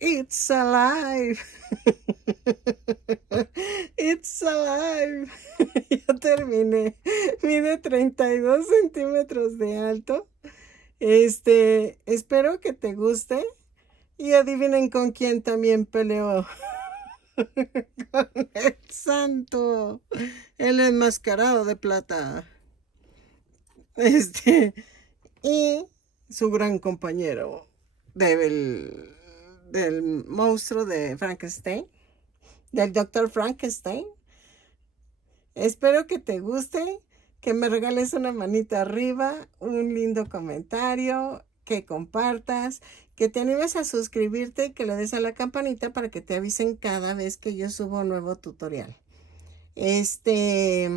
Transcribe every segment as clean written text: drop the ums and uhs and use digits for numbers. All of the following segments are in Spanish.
It's alive. It's alive. Ya terminé. Mide 32 centímetros de alto. Espero que te guste. Y adivinen con quién también peleó. Con el santo. El enmascarado de plata. Este. Y su gran compañero del monstruo de Frankenstein, del doctor Frankenstein. Espero que te guste, que me regales una manita arriba, un lindo comentario, que compartas, que te animes a suscribirte y que le des a la campanita para que te avisen cada vez que yo subo un nuevo tutorial. Este,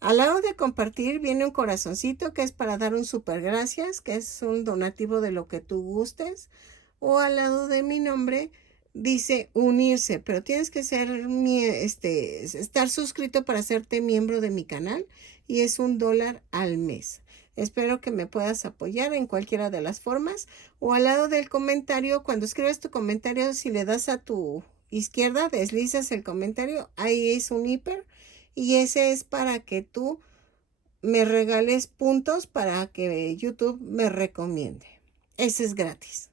Al lado de compartir viene un corazoncito que es para dar un super gracias, que es un donativo de lo que tú gustes. O al lado de mi nombre dice unirse, pero tienes que ser estar suscrito para hacerte miembro de mi canal y es $1 al mes. Espero que me puedas apoyar en cualquiera de las formas. O al lado del comentario, cuando escribes tu comentario, si le das a tu izquierda, deslizas el comentario, ahí es un hiper y ese es para que tú me regales puntos para que YouTube me recomiende. Ese es gratis.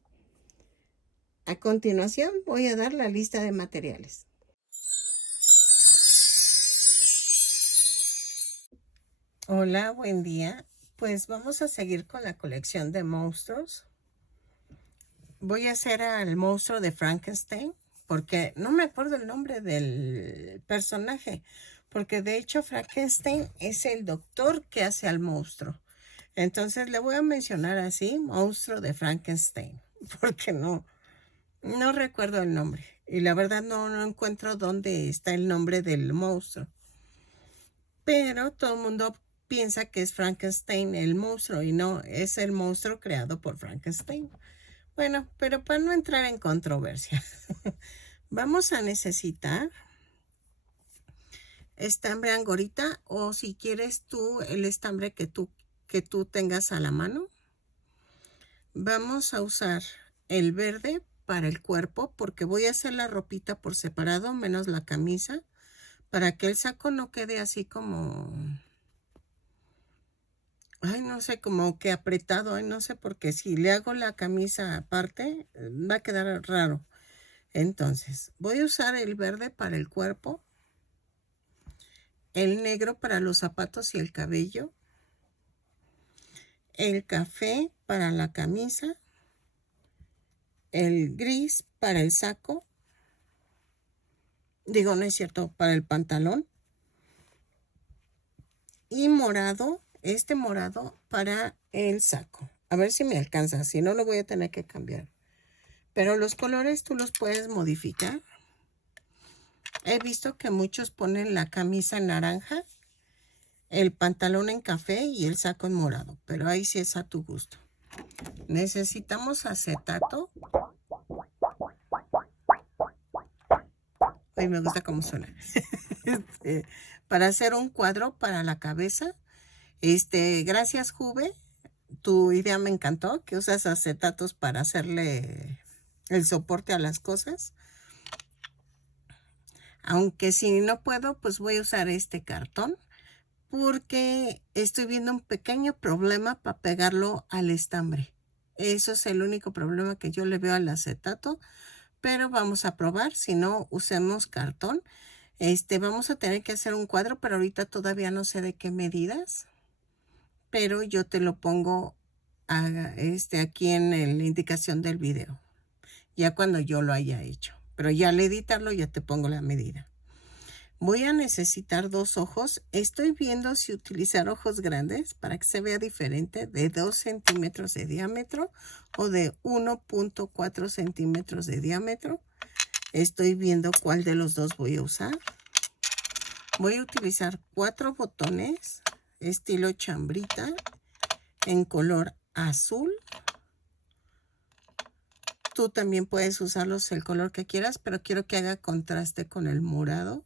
A continuación voy a dar la lista de materiales. Hola, buen día. Pues vamos a seguir con la colección de monstruos. Voy a hacer al monstruo de Frankenstein, porque no me acuerdo el nombre del personaje, porque de hecho Frankenstein es el doctor que hace al monstruo. Entonces le voy a mencionar así, monstruo de Frankenstein, porque no recuerdo el nombre. Y la verdad no encuentro dónde está el nombre del monstruo. Pero todo el mundo piensa que es Frankenstein el monstruo y no, es el monstruo creado por Frankenstein. Bueno, pero para no entrar en controversia, vamos a necesitar estambre angorita o si quieres tú el estambre que tú tengas a la mano. Vamos a usar el verde para el cuerpo porque voy a hacer la ropita por separado menos la camisa para que el saco no quede así como, ay, no sé, como que apretado, ay, no sé, porque si le hago la camisa aparte va a quedar raro. Entonces, voy a usar el verde para el cuerpo, el negro para los zapatos y el cabello, el café para la camisa, el gris para el saco, digo, no es cierto, para el pantalón, y morado, este morado para el saco. A ver si me alcanza, si no lo voy a tener que cambiar. Pero los colores tú los puedes modificar. He visto que muchos ponen la camisa en naranja, el pantalón en café y el saco en morado, pero ahí sí es a tu gusto. Necesitamos acetato. Ay, me gusta cómo suena. Para hacer un cuadro para la cabeza. Gracias, Juve. Tu idea me encantó, que usas acetatos para hacerle el soporte a las cosas. Aunque si no puedo, pues voy a usar este cartón porque estoy viendo un pequeño problema para pegarlo al estambre. Eso es el único problema que yo le veo al acetato, pero vamos a probar. Si no, usemos cartón. Vamos a tener que hacer un cuadro, pero ahorita todavía no sé de qué medidas, pero yo te lo pongo aquí en la indicación del video, ya cuando yo lo haya hecho. Pero ya al editarlo ya te pongo la medida. Voy a necesitar 2 ojos. Estoy viendo si utilizar ojos grandes para que se vea diferente, de 2 centímetros de diámetro o de 1.4 centímetros de diámetro. Estoy viendo cuál de los dos voy a usar. Voy a utilizar 4 botones estilo chambrita en color azul. Tú también puedes usarlos el color que quieras, pero quiero que haga contraste con el morado.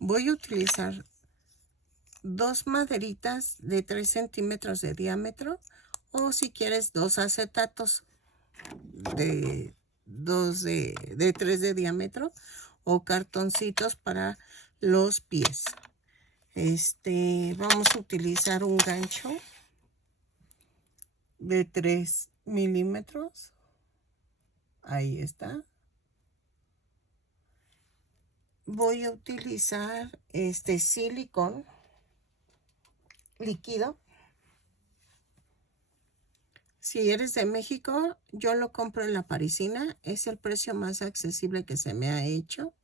Voy a utilizar 2 maderitas de 3 centímetros de diámetro o si quieres 2 acetatos. de 3 de diámetro, o cartoncitos para los pies. Vamos a utilizar un gancho de 3 milímetros. Ahí está. Voy a utilizar silicón líquido. Si eres de México, yo lo compro en la Parisina. Es el precio más accesible que se me ha hecho.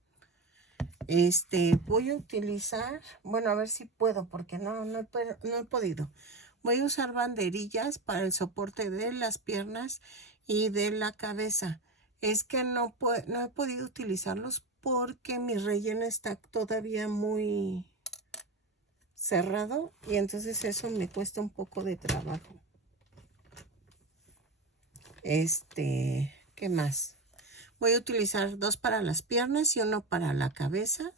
Voy a utilizar, bueno, a ver si puedo, porque no he podido. Voy a usar banderillas para el soporte de las piernas y de la cabeza. Es que no he podido utilizarlos porque mi relleno está todavía muy cerrado y entonces eso me cuesta un poco de trabajo. ¿Qué más? Voy a utilizar 2 para las piernas y 1 para la cabeza.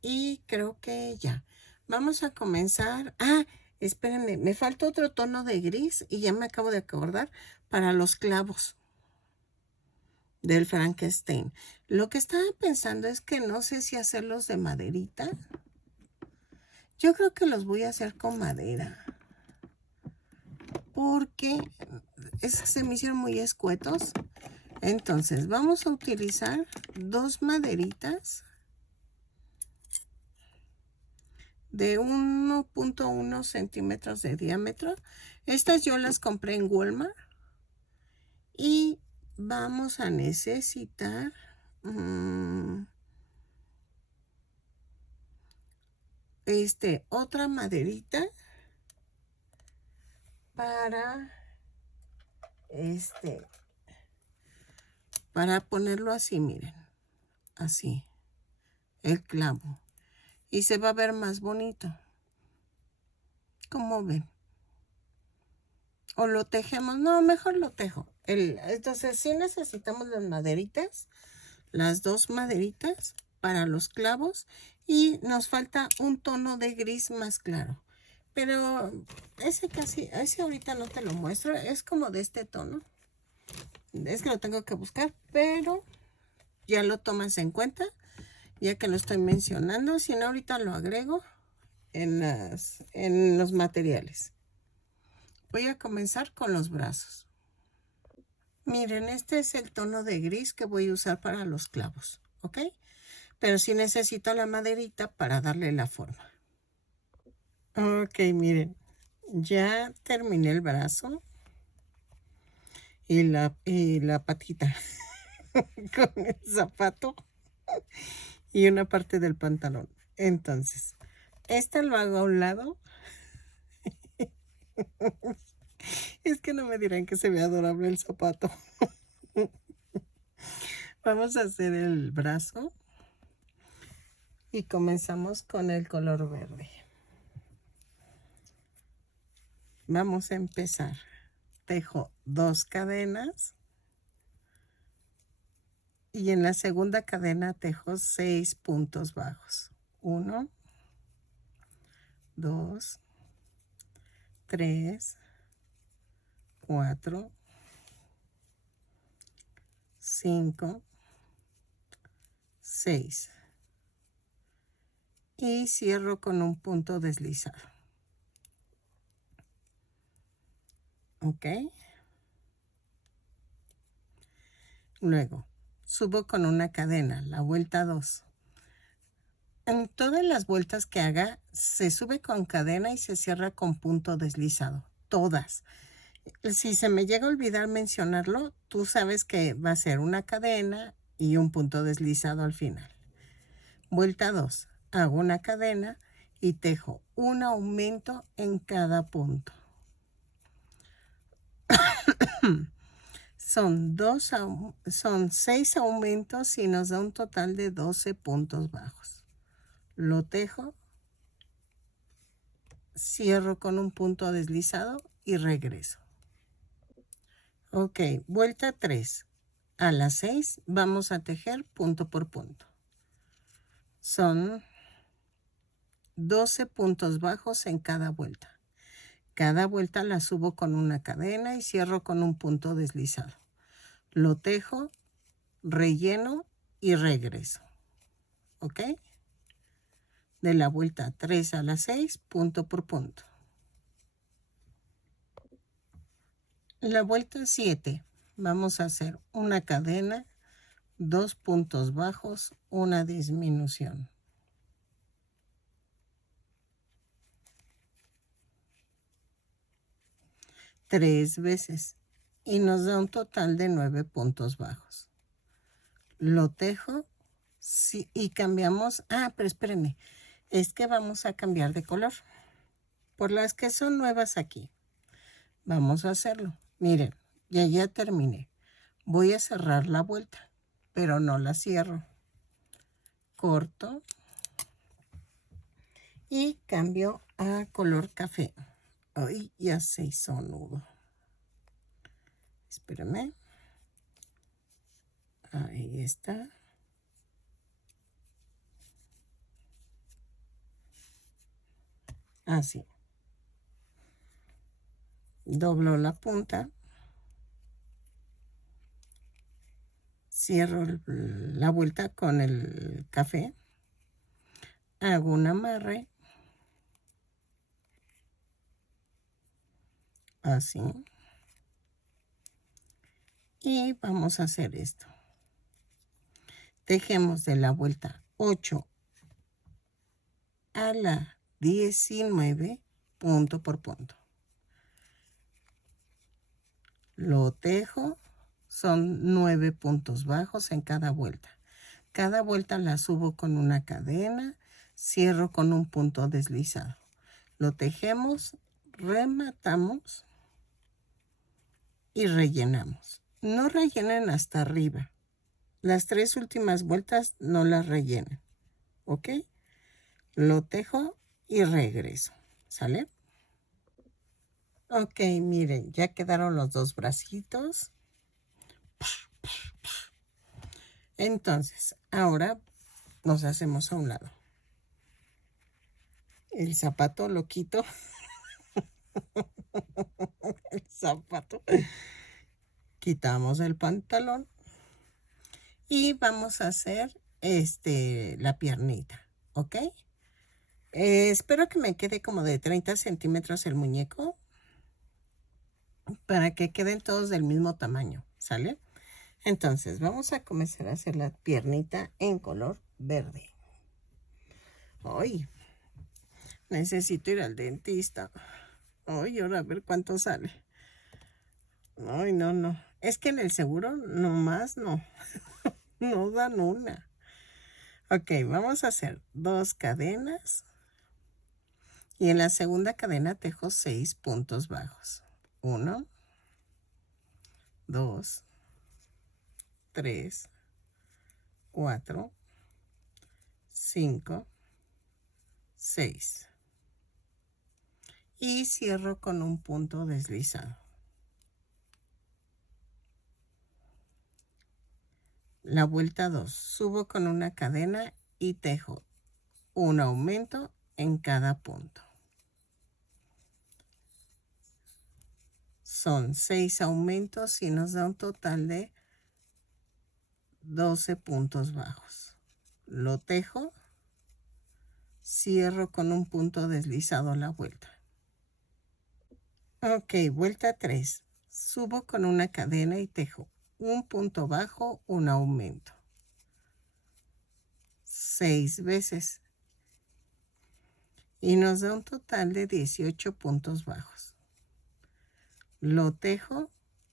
Y creo que ya. Vamos a comenzar. Espérenme, me falta otro tono de gris y ya me acabo de acordar para los clavos del Frankenstein. Lo que estaba pensando es que no sé si hacerlos de maderita. Yo creo que los voy a hacer con madera, porque se me hicieron muy escuetos. Entonces vamos a utilizar 2 maderitas de 1.1 centímetros de diámetro. Estas yo las compré en Walmart. Y vamos a necesitar otra maderita para para ponerlo así, miren, así, el clavo, y se va a ver más bonito. ¿Cómo ven? O lo tejemos. No, mejor lo tejo. Entonces sí necesitamos las maderitas, las 2 maderitas para los clavos, y nos falta un tono de gris más claro. Pero ese ahorita no te lo muestro. Es como de este tono. Es que lo tengo que buscar, pero ya lo tomas en cuenta, ya que lo estoy mencionando. Si no, ahorita lo agrego en los materiales. Voy a comenzar con los brazos. Miren, este es el tono de gris que voy a usar para los clavos, ¿ok? Pero sí necesito la maderita para darle la forma. Ok, miren, ya terminé el brazo y la patita con el zapato y una parte del pantalón. Entonces, lo hago a un lado. Es que no me dirán que se ve adorable el zapato. Vamos a hacer el brazo y comenzamos con el color verde. Vamos a empezar. Tejo 2 cadenas y en la segunda cadena tejo 6 puntos bajos. 1, 2, 3, 4, 5, 6 y cierro con un punto deslizado. Ok. Luego subo con una cadena, la vuelta 2. En todas las vueltas que haga se sube con cadena y se cierra con punto deslizado. Todas. Si se me llega a olvidar mencionarlo, tú sabes que va a ser una cadena y un punto deslizado al final. Vuelta 2. Hago una cadena y tejo un aumento en cada punto. Son 6 aumentos y nos da un total de 12 puntos bajos. Lo tejo, cierro con un punto deslizado y regreso. Ok, vuelta 3. A las 6 vamos a tejer punto por punto. Son 12 puntos bajos en cada vuelta. Cada vuelta la subo con una cadena y cierro con un punto deslizado. Lo tejo, relleno y regreso. ¿Ok? De la vuelta 3 a la 6, punto por punto. La vuelta 7, vamos a hacer una cadena, 2 puntos bajos, una disminución. Tres veces y nos da un total de 9 puntos bajos. Lo tejo sí, y cambiamos. Pero espérenme, es que vamos a cambiar de color. Por las que son nuevas aquí, vamos a hacerlo. Miren, ya terminé. Voy a cerrar la vuelta, pero no la cierro. Corto y cambio a color café. Ay, ya se hizo nudo. Espérame. Ahí está. Así. Doblo la punta. Cierro la vuelta con el café. Hago un amarre. Así. Y vamos a hacer esto. Tejemos de la vuelta 8 a la 19, punto por punto. Lo tejo, son 9 puntos bajos en cada vuelta. Cada vuelta la subo con una cadena, cierro con un punto deslizado. Lo tejemos, rematamos y rellenamos. No rellenen hasta arriba. Las 3 últimas vueltas no las rellenen. ¿Ok? Lo tejo y regreso. ¿Sale? Ok, miren, ya quedaron los dos bracitos. Entonces, ahora nos hacemos a un lado. El zapato lo quito. El zapato. Quitamos el pantalón. Y vamos a hacer la piernita. ¿Ok? Espero que me quede como de 30 centímetros el muñeco. Para que queden todos del mismo tamaño. ¿Sale? Entonces, vamos a comenzar a hacer la piernita en color verde. Ay, necesito ir al dentista. Ay, ahora a ver cuánto sale. Ay, no. Es que en el seguro nomás no. No dan una. Ok, vamos a hacer 2 cadenas. Y en la segunda cadena tejo 6 puntos bajos. 1, 2, 3, 4, 5, 6. Y cierro con un punto deslizado. La vuelta 2, subo con una cadena y tejo un aumento en cada punto. Son 6 aumentos y nos da un total de 12 puntos bajos. Lo tejo, cierro con un punto deslizado la vuelta. Ok, vuelta 3. Subo con una cadena y tejo un punto bajo, un aumento. 6 veces. Y nos da un total de 18 puntos bajos. Lo tejo,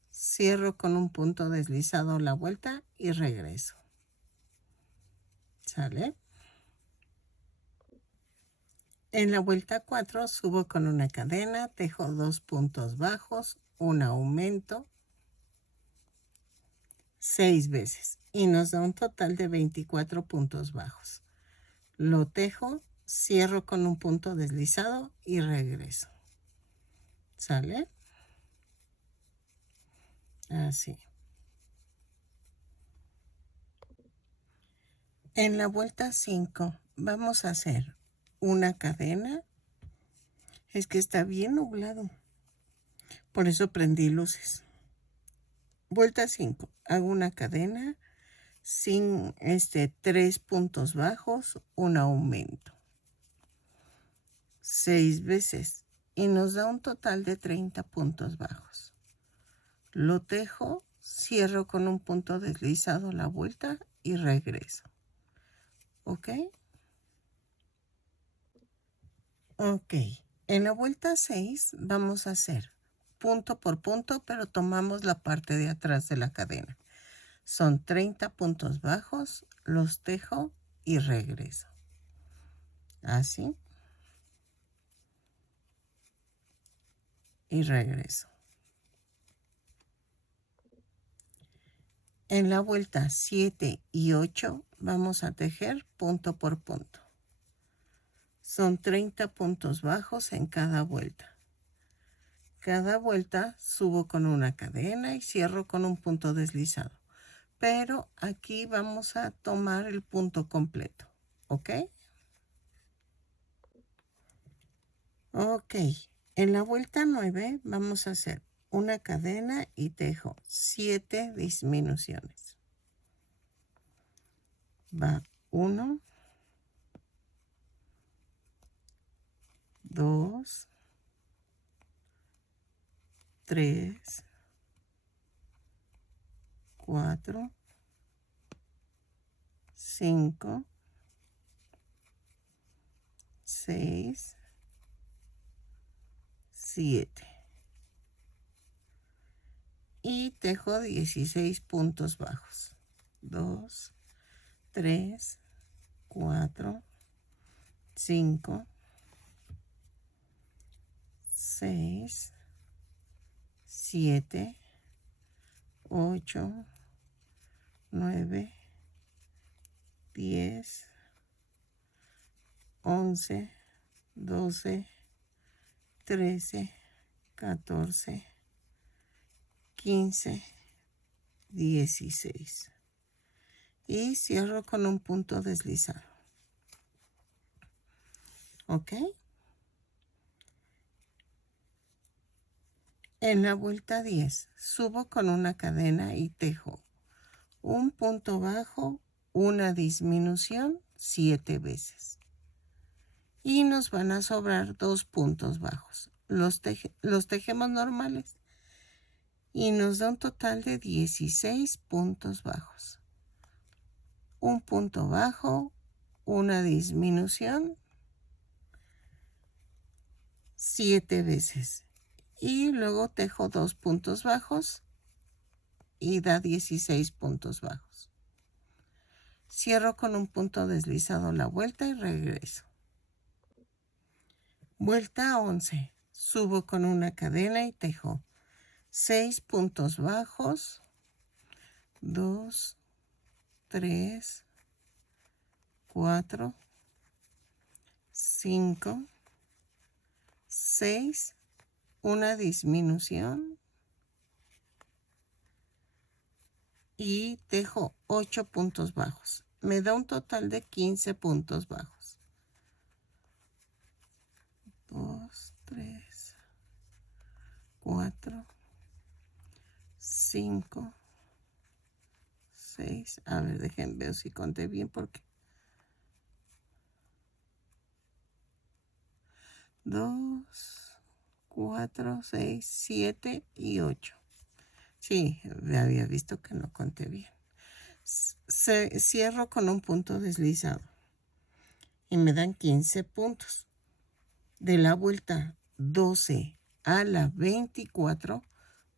cierro con un punto deslizado la vuelta y regreso. ¿Sale? En la vuelta 4 subo con una cadena, tejo 2 puntos bajos, un aumento, 6 veces y nos da un total de 24 puntos bajos. Lo tejo, cierro con un punto deslizado y regreso. ¿Sale? Así. En la vuelta 5 vamos a hacer una cadena. Es que está bien nublado. Por eso prendí luces. Vuelta 5. Hago una cadena sin 3 puntos bajos, un aumento. 6 veces. Y nos da un total de 30 puntos bajos. Lo tejo, cierro con un punto deslizado la vuelta y regreso. ¿Ok? Ok. En la vuelta 6 vamos a hacer punto por punto, pero tomamos la parte de atrás de la cadena. Son 30 puntos bajos, los tejo y regreso. Así. Y regreso. En la vuelta 7 y 8 vamos a tejer punto por punto. Son 30 puntos bajos en cada vuelta. Cada vuelta subo con una cadena y cierro con un punto deslizado. Pero aquí vamos a tomar el punto completo. ¿Ok? Ok. En la vuelta 9 vamos a hacer una cadena y tejo 7 disminuciones. Va 1, 2, 3, 4, 5, 6, 7. Y tejo 16 puntos bajos. 2, 3, 4, 5, 6, 7, 8, 9, 10, 11, 12, 13, 14, 15, 16. Y cierro con un punto deslizado. ¿Ok? En la vuelta 10, subo con una cadena y tejo un punto bajo, una disminución 7 veces. Y nos van a sobrar 2 puntos bajos. Los tejemos normales. Y nos da un total de 16 puntos bajos. Un punto bajo, una disminución 7 veces. Y luego tejo 2 puntos bajos y da 16 puntos bajos. Cierro con un punto deslizado la vuelta y regreso. Vuelta 11. Subo con una cadena y tejo 6 puntos bajos, 2, 3, 4, 5, 6, una disminución y tejo 8 puntos bajos. Me da un total de 15 puntos bajos. 2, 3, 4, 5, 6. A ver, dejen ver si conté bien porque 2, 4, 6, 7 y 8. Sí, había visto que no conté bien. Cierro con un punto deslizado y me dan 15 puntos. De la vuelta 12 a la 24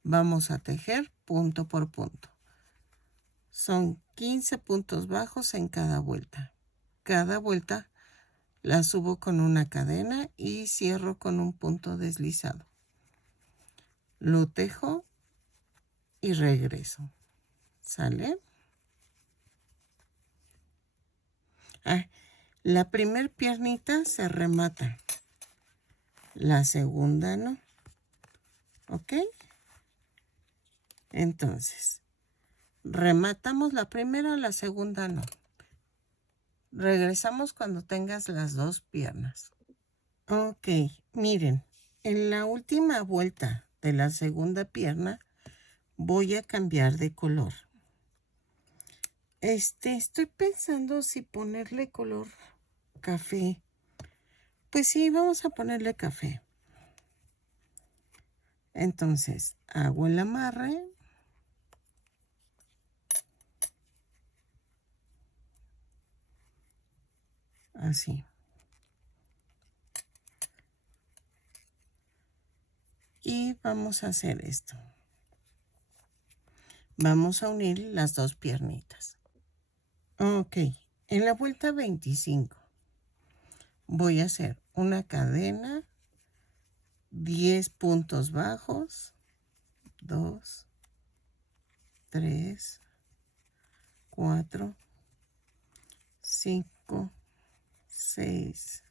vamos a tejer punto por punto. Son 15 puntos bajos en cada vuelta. Cada vuelta la subo con una cadena y cierro con un punto deslizado. Lo tejo y regreso. ¿Sale? La primer piernita se remata. La segunda no. ¿Ok? Entonces, rematamos la primera, la segunda no. Regresamos cuando tengas las 2 piernas. Ok, miren, en la última vuelta de la segunda pierna voy a cambiar de color. Estoy pensando si ponerle color café. Pues sí, vamos a ponerle café. Entonces, hago el amarre. Así. Y vamos a hacer esto. Vamos a unir las dos piernitas. Ok, en la vuelta 25 voy a hacer una cadena, 10 puntos bajos, 2, 3, 4, 5, 6,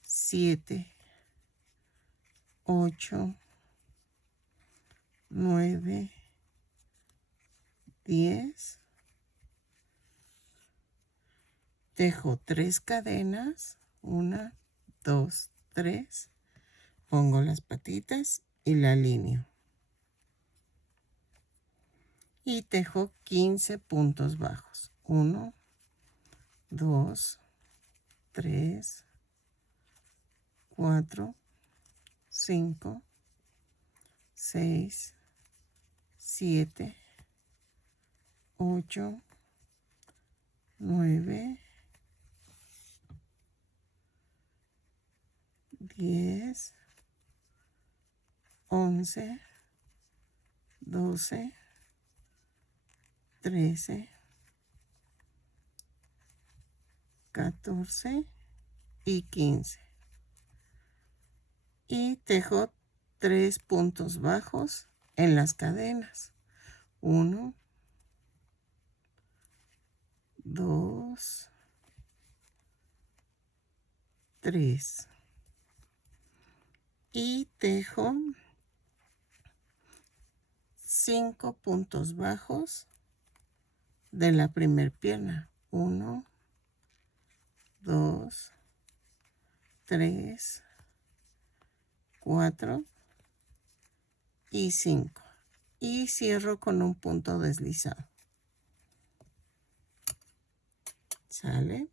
7, 8, 9, 10. Tejo 3 cadenas, 1, 2, 3. Pongo las patitas y la alineo. Y tejo 15 puntos bajos. 1, 2, 3, 4, 5, 6, 7, 8, 9, 10, 11, 12, 13, 14 y 15. Y tejo 3 puntos bajos en las cadenas. 1, 2, 3. Y tejo 5 puntos bajos de la primer pierna. 1, 2, 3, 4 y 5. Y cierro con un punto deslizado. ¿Sale?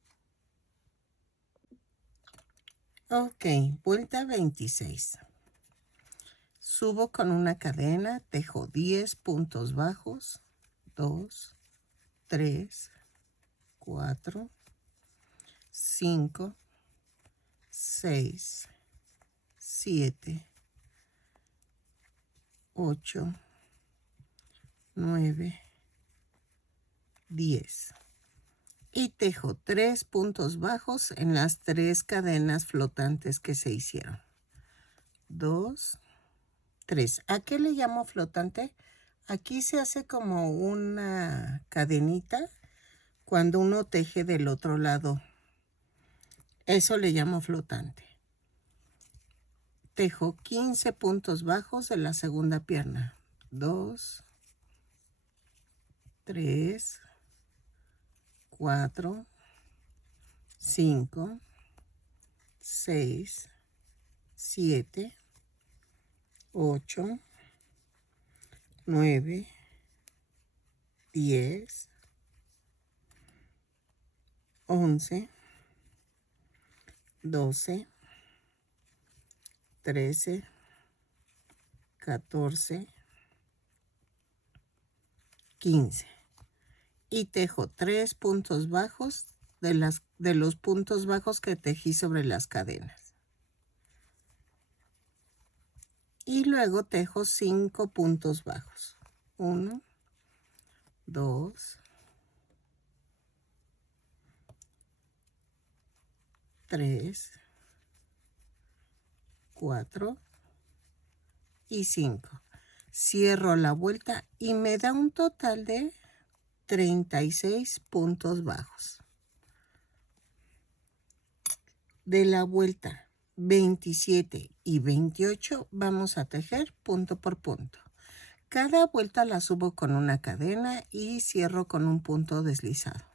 Ok, vuelta 26. Subo con una cadena, tejo 10 puntos bajos. 2, 3, 4, 5, 6, 7, 8, 9, 10. Y tejo 3 puntos bajos en las 3 cadenas flotantes que se hicieron. 2, 3. ¿A qué le llamo flotante? Aquí se hace como una cadenita cuando uno teje del otro lado. Eso le llamo flotante. Tejo 15 puntos bajos de la segunda pierna. 2, 3, 4, 5, 6, 7, 8, 9, 10, 11, 12, 13, 14, 15. Y tejo 3 puntos bajos de los puntos bajos que tejí sobre las cadenas. Y luego tejo 5 puntos bajos. 1, 2, 3, 4 y 5. Cierro la vuelta y me da un total de 36 puntos bajos. De la vuelta 27 y 28 vamos a tejer punto por punto. Cada vuelta la subo con una cadena y cierro con un punto deslizado.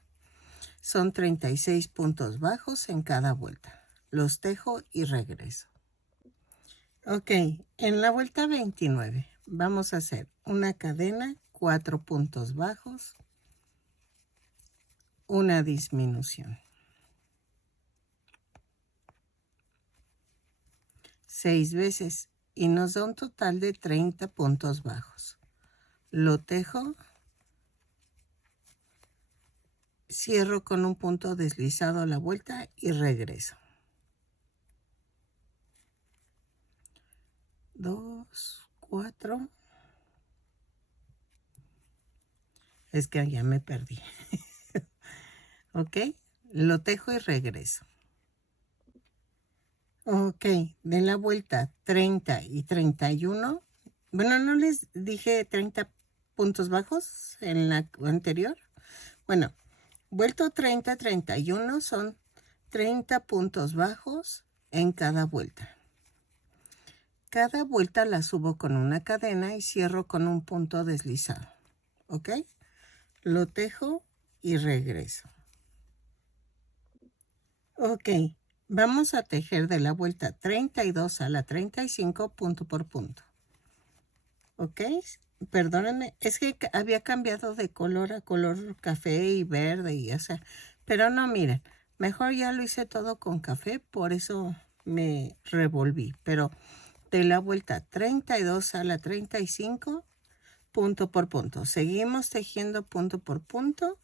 Son 36 puntos bajos en cada vuelta. Los tejo y regreso. Ok, en la vuelta 29 vamos a hacer una cadena, 4 puntos bajos, una disminución. 6 veces y nos da un total de 30 puntos bajos. Lo tejo, cierro con un punto deslizado a la vuelta y regreso. 2, 4. Es que ya me perdí. Ok, lo tejo y regreso. Ok, de la vuelta 30 y 31. Bueno, ¿no les dije 30 puntos bajos en la anterior? Bueno, vuelto 30, 31 son 30 puntos bajos en cada vuelta. Cada vuelta la subo con una cadena y cierro con un punto deslizado. ¿Ok? Lo tejo y regreso. Ok, vamos a tejer de la vuelta 32 a la 35 punto por punto. ¿Ok? Perdónenme, es que había cambiado de color a color café y verde y o sea, pero no, miren, mejor ya lo hice todo con café, por eso me revolví, pero de la vuelta 32 a la 35 punto por punto. Seguimos tejiendo punto por punto.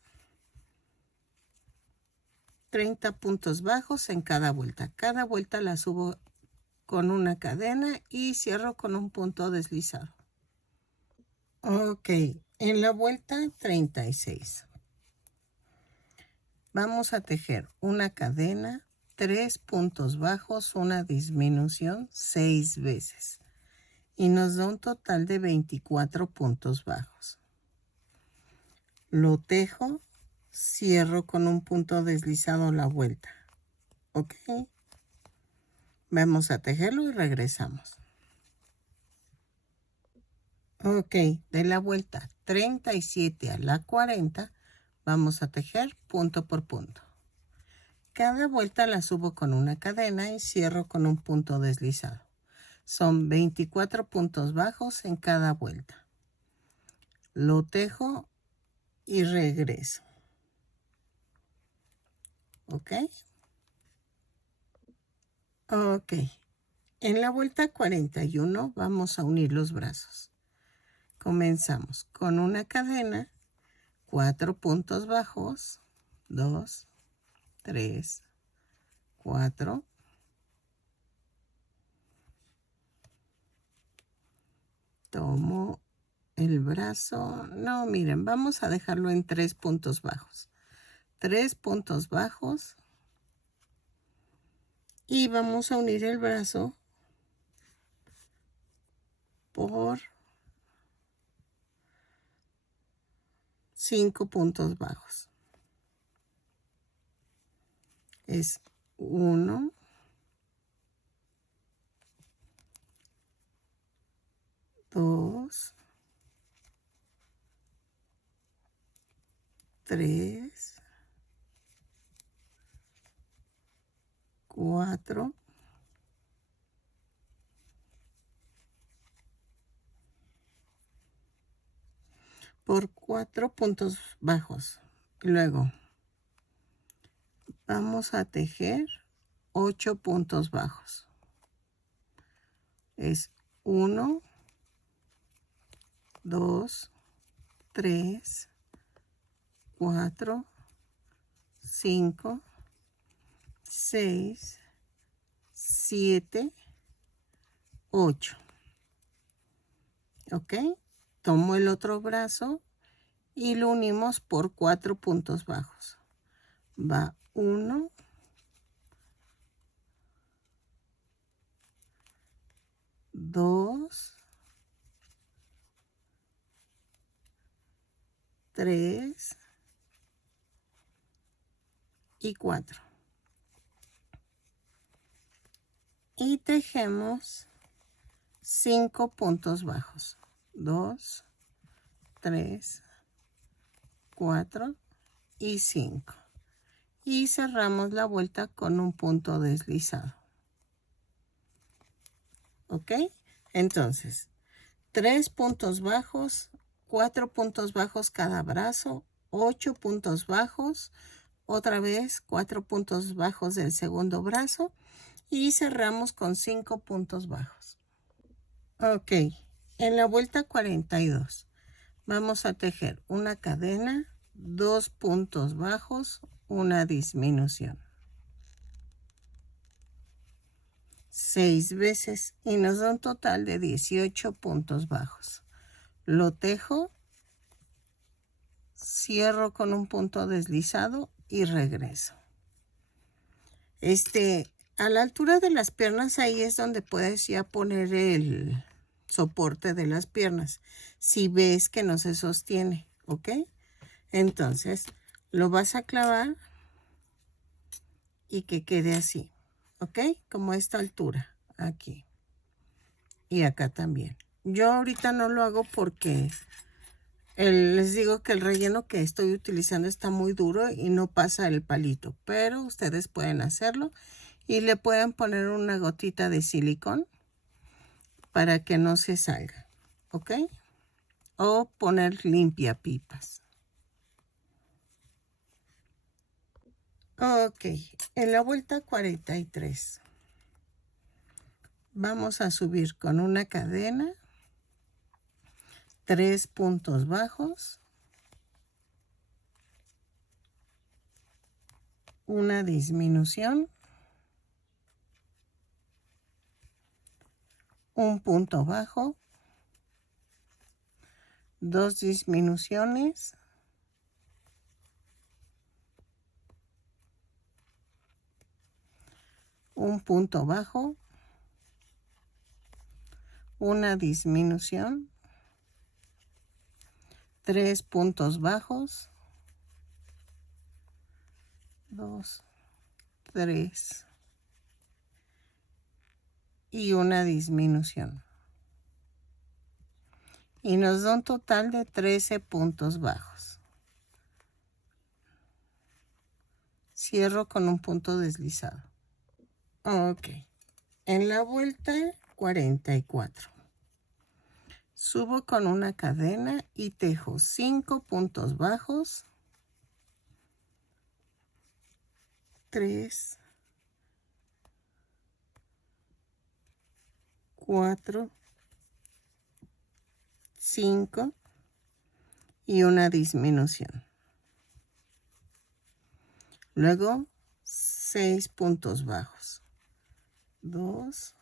30 puntos bajos en cada vuelta. Cada vuelta la subo con una cadena y cierro con un punto deslizado. Ok, en la vuelta 36 vamos a tejer una cadena, 3 puntos bajos, una disminución 6 veces y nos da un total de 24 puntos bajos. Lo tejo, cierro con un punto deslizado a la vuelta. Ok, vamos a tejerlo y regresamos. Ok, de la vuelta 37 a la 40 vamos a tejer punto por punto. Cada vuelta la subo con una cadena y cierro con un punto deslizado. Son 24 puntos bajos en cada vuelta. Lo tejo y regreso. ¿Ok? Ok. En la vuelta 41 vamos a unir los brazos. Comenzamos con una cadena, 4 puntos bajos, 2, 3, 4. Tomo el brazo. No, miren, vamos a dejarlo en 3 puntos bajos. 3 puntos bajos. Y vamos a unir el brazo por 5 puntos bajos. Es 1, 2, 3, 4, por 4 puntos bajos. Luego vamos a tejer 8 puntos bajos. Es 1, 2, 3, 4, 5, 6, 7, 8. ¿Ok? Tomo el otro brazo y lo unimos por 4 puntos bajos. Va 1, 2, 3 y 4. Y tejemos 5 puntos bajos. 2, 3, 4 y 5. Y cerramos la vuelta con un punto deslizado. ¿ok? Entonces, 3 puntos bajos, 4 puntos bajos cada brazo, 8 puntos bajos, otra vez 4 puntos bajos del segundo brazo y cerramos con 5 puntos bajos. Ok, en la vuelta 42 vamos a tejer una cadena, 2 puntos bajos, una disminución. 6 veces y nos da un total de 18 puntos bajos. Lo tejo, cierro con un punto deslizado y regreso. A la altura de las piernas, ahí es donde puedes ya poner el soporte de las piernas, si ves que no se sostiene, ¿ok? Entonces, lo vas a clavar y que quede así, ¿ok? Como a esta altura, aquí. Y acá también. Yo ahorita no lo hago porque les digo que el relleno que estoy utilizando está muy duro y no pasa el palito, pero ustedes pueden hacerlo y le pueden poner una gotita de silicón para que no se salga, ¿ok? O poner limpia pipas. Ok, en la vuelta 43 vamos a subir con una cadena, 3 puntos bajos, una disminución, un punto bajo, 2 disminuciones, un punto bajo, una disminución, 3 puntos bajos, 2, 3 y una disminución. Y nos da un total de 13 puntos bajos. Cierro con un punto deslizado. Ok. En la vuelta 44. Subo con una cadena y tejo 5 puntos bajos. 3, 4, 5 y una disminución. Luego 6 puntos bajos. 2,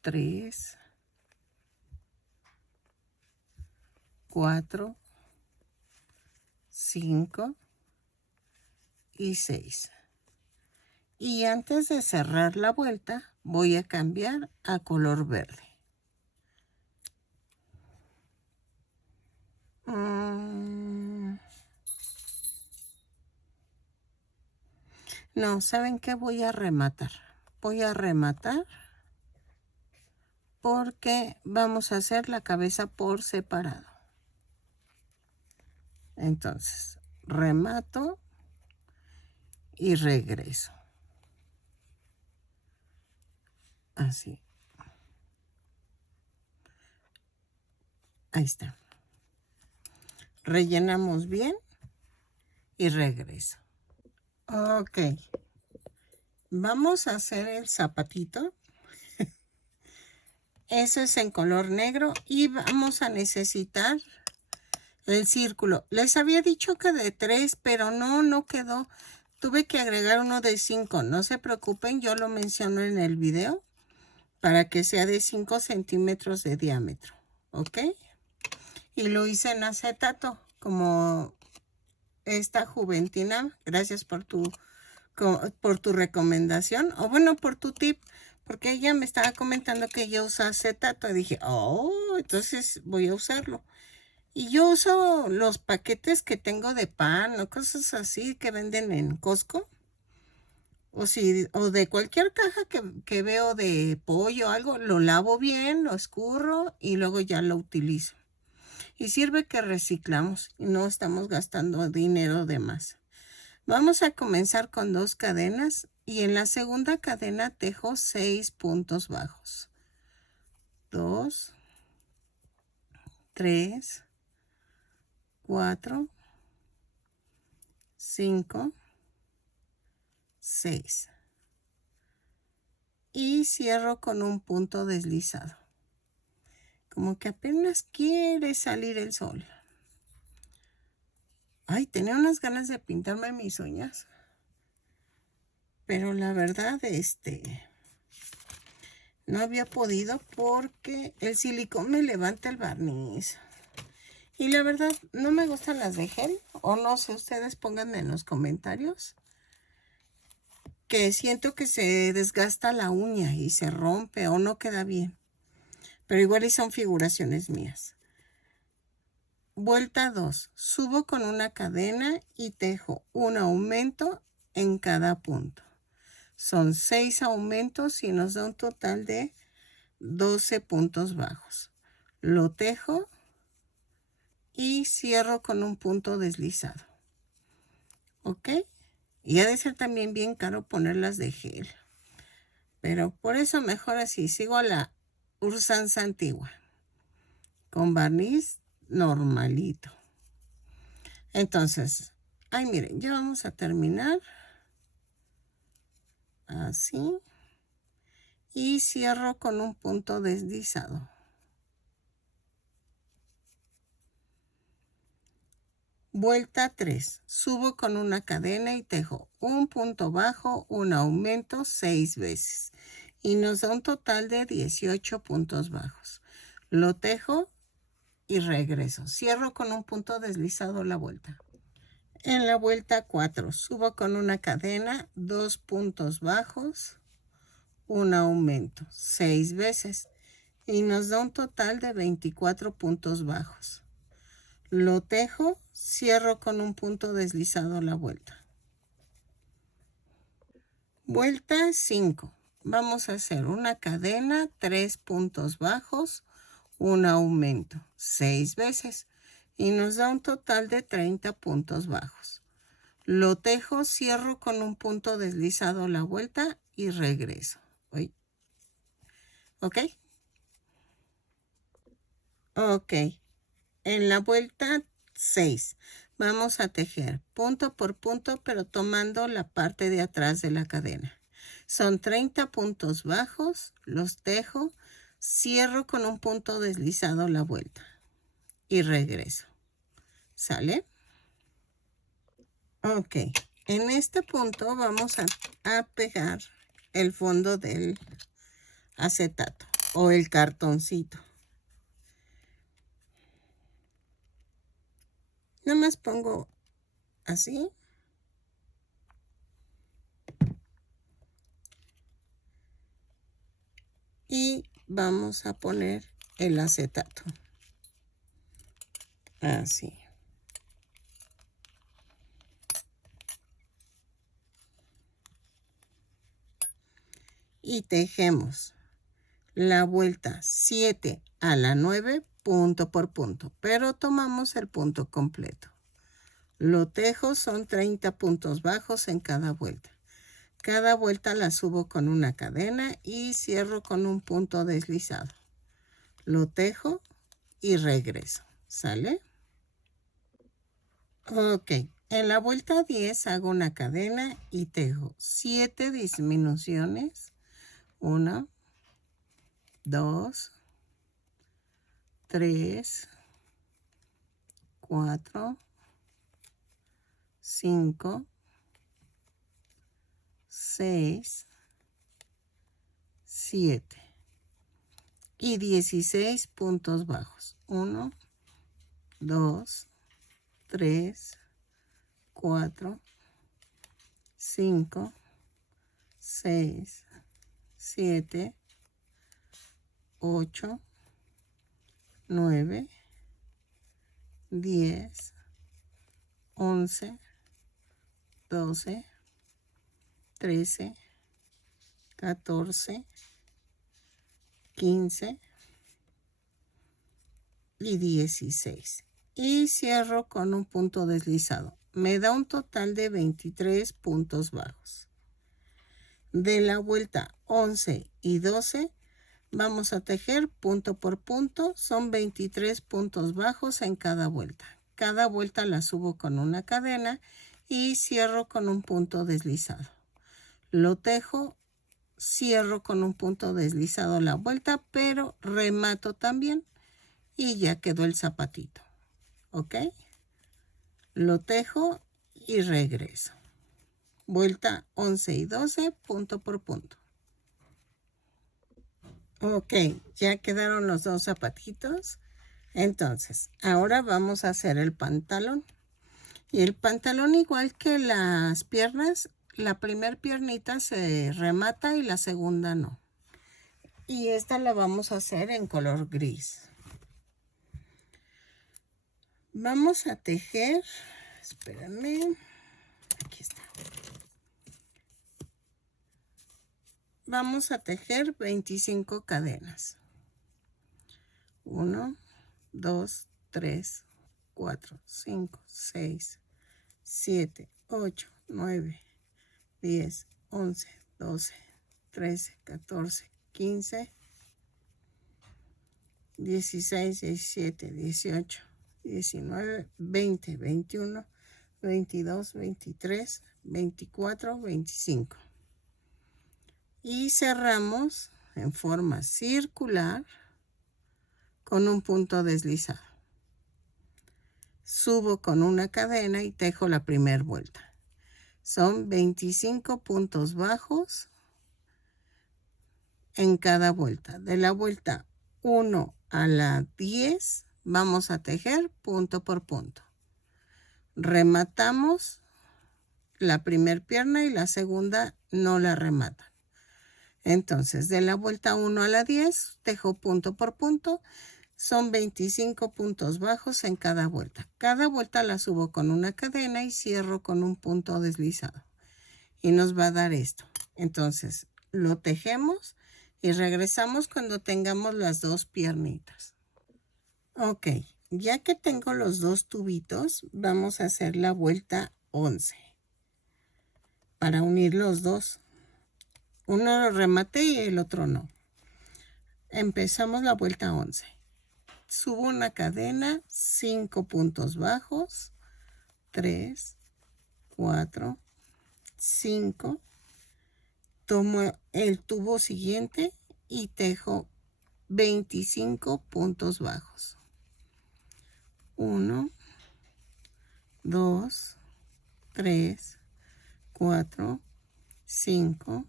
3, 4, 5 y 6. Y antes de cerrar la vuelta, voy a cambiar a color verde. No, ¿saben qué? Voy a rematar. Voy a rematar porque vamos a hacer la cabeza por separado. Entonces, remato y regreso. Así. Ahí está. Rellenamos bien y regreso. Ok. Vamos a hacer el zapatito. Ese es en color negro y vamos a necesitar el círculo. Les había dicho que de 3, pero no quedó. Tuve que agregar uno de 5. No se preocupen, yo lo menciono en el video para que sea de 5 centímetros de diámetro. ¿Ok? Y lo hice en acetato, como esta Juventina. Gracias por tu recomendación, o bueno, por tu tip, porque ella me estaba comentando que yo uso acetato. Y dije, oh, entonces voy a usarlo. Y yo uso los paquetes que tengo de pan o cosas así que venden en Costco. O de cualquier caja que veo de pollo o algo, lo lavo bien, lo escurro y luego ya lo utilizo. Y sirve que reciclamos y no estamos gastando dinero de más. Vamos a comenzar con 2 cadenas y en la segunda cadena tejo 6 puntos bajos. 2, 3, 4, 5, 6. Y cierro con un punto deslizado. Como que apenas quiere salir el sol. Ay, tenía unas ganas de pintarme mis uñas. Pero la verdad, no había podido porque el silicón me levanta el barniz. Y la verdad, no me gustan las de gel. O no sé, ustedes pónganme en los comentarios. Que siento que se desgasta la uña y se rompe o no queda bien. Pero igual y son figuraciones mías. Vuelta 2. Subo con una cadena y tejo un aumento en cada punto. Son 6 aumentos y nos da un total de 12 puntos bajos. Lo tejo y cierro con un punto deslizado. ¿Ok? Y ha de ser también bien caro ponerlas de gel. Pero por eso mejor así. Sigo a la usanza antigua. Con barniz normalito. Entonces, ay, miren, ya vamos a terminar. Así. Y cierro con un punto deslizado. Vuelta 3. Subo con una cadena y tejo un punto bajo, un aumento 6 veces. Y nos da un total de 18 puntos bajos. Lo tejo y regreso. Cierro con un punto deslizado la vuelta. En la vuelta 4 subo con una cadena, 2 puntos bajos, un aumento 6 veces. Y nos da un total de 24 puntos bajos. Lo tejo, cierro con un punto deslizado la vuelta. Vuelta 5. Vamos a hacer una cadena, 3 puntos bajos, un aumento 6 veces y nos da un total de 30 puntos bajos. Lo tejo, cierro con un punto deslizado la vuelta y regreso. ¿Ok? Ok. En la vuelta 6 vamos a tejer punto por punto, pero tomando la parte de atrás de la cadena. Son 30 puntos bajos, los tejo, cierro con un punto deslizado la vuelta y regreso. ¿Sale? Ok. En este punto vamos a pegar el fondo del acetato o el cartoncito. Nada más pongo así. Y vamos a poner el acetato. Así. Y tejemos la vuelta 7 a la 9 punto por punto, pero tomamos el punto completo. Lo tejo, son 30 puntos bajos en cada vuelta. Cada vuelta la subo con una cadena y cierro con un punto deslizado. Lo tejo y regreso. ¿Sale? Ok. En la vuelta 10 hago una cadena y tejo 7 disminuciones. 1, 2, 3, 4, 5, 6, 7 y 16 puntos bajos. 1, 2, 3, 4, 5, 6, 7, 8, 9, 10, 11, 12, 13, 14, 15 y 16. Y cierro con un punto deslizado. me da un total de 23 puntos bajos. De la vuelta 11 y 12 vamos a tejer punto por punto, son 23 puntos bajos en cada vuelta. Cada vuelta la subo con una cadena y cierro con un punto deslizado. Lo tejo, cierro con un punto deslizado la vuelta, pero remato también y ya quedó el zapatito. ¿Ok? Lo tejo y regreso. Vuelta 11 y 12, punto por punto. Ok, ya quedaron los dos zapatitos. Entonces, ahora vamos a hacer el pantalón. Y el pantalón, igual que las piernas, la primera piernita se remata y la segunda no. Y esta la vamos a hacer en color gris. Vamos a tejer, espérenme, aquí está. Vamos a tejer 25 cadenas. 1, 2, 3, 4, 5, 6, 7, 8, 9, 10, 11, 12, 13, 14, 15, 16, 17, 18, 19, 20, 21, 22, 23, 24, 25. Y cerramos en forma circular con un punto deslizado. Subo con una cadena y tejo la primera vuelta. Son 25 puntos bajos en cada vuelta. De la vuelta 1 a la 10 vamos a tejer punto por punto. Rematamos la primera pierna y la segunda no la rematan. Entonces, de la vuelta 1 a la 10, tejo punto por punto. Son 25 puntos bajos en cada vuelta. Cada vuelta la subo con una cadena y cierro con un punto deslizado. Y nos va a dar esto. Entonces, lo tejemos y regresamos cuando tengamos las dos piernitas. Ok, ya que tengo los dos tubitos, vamos a hacer la vuelta 11. Para unir los dos. Uno lo rematé y el otro no. Empezamos la vuelta 11. Subo una cadena, 5 puntos bajos, 3, 4, 5. Tomo el tubo siguiente y tejo 25 puntos bajos. 1, 2, 3, 4, 5,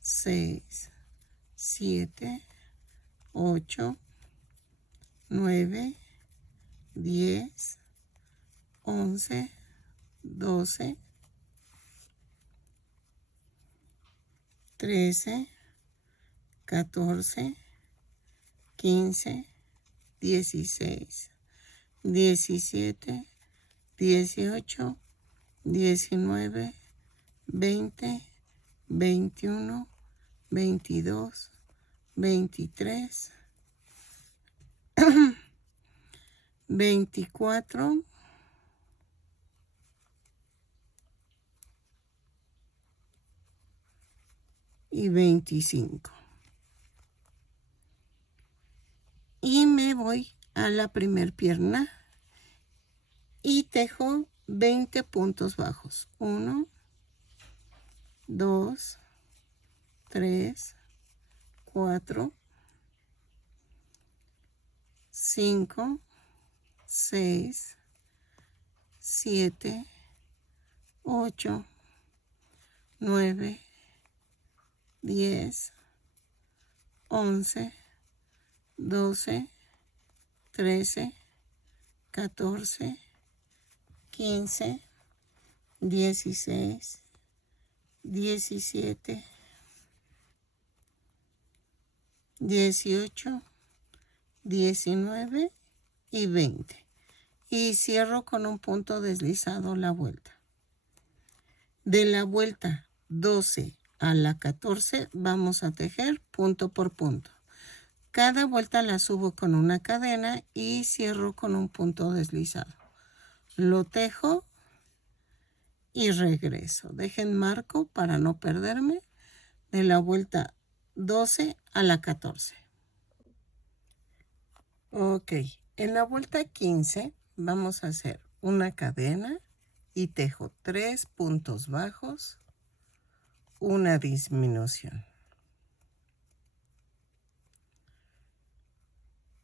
6, 7, 8, 9, 10, 11, 12, 13, 14, 15, 16, 17, 18, 19, 20, 21, 22, 23, 24, y 25. Y me voy a la primer pierna y tejo 20 puntos bajos. 1, 2, 3, 4, 5, 6, 7, 8, 9, 10, 11, 12, 13, 14, 15, 16, 17, 18, 19 y 20. Y cierro con un punto deslizado la vuelta. De la vuelta 12 a la 14 vamos a tejer punto por punto. Cada vuelta la subo con una cadena y cierro con un punto deslizado. Lo tejo y regreso. Dejen marco para no perderme de la vuelta 12 a la 14. Ok, en la vuelta 15 vamos a hacer una cadena y tejo 3 puntos bajos, una disminución.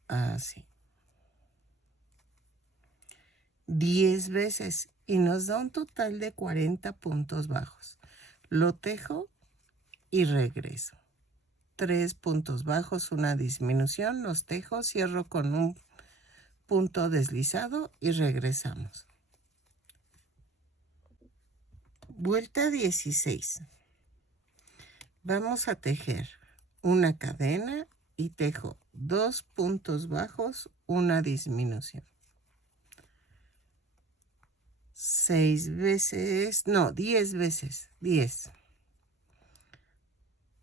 Así. 10 veces y nos da un total de 40 puntos bajos. Lo tejo y regreso. 3 puntos bajos, una disminución, los tejo, cierro con un punto deslizado y regresamos. Vuelta 16. Vamos a tejer una cadena y tejo 2 puntos bajos, una disminución. 6 veces, no, 10 veces, 10.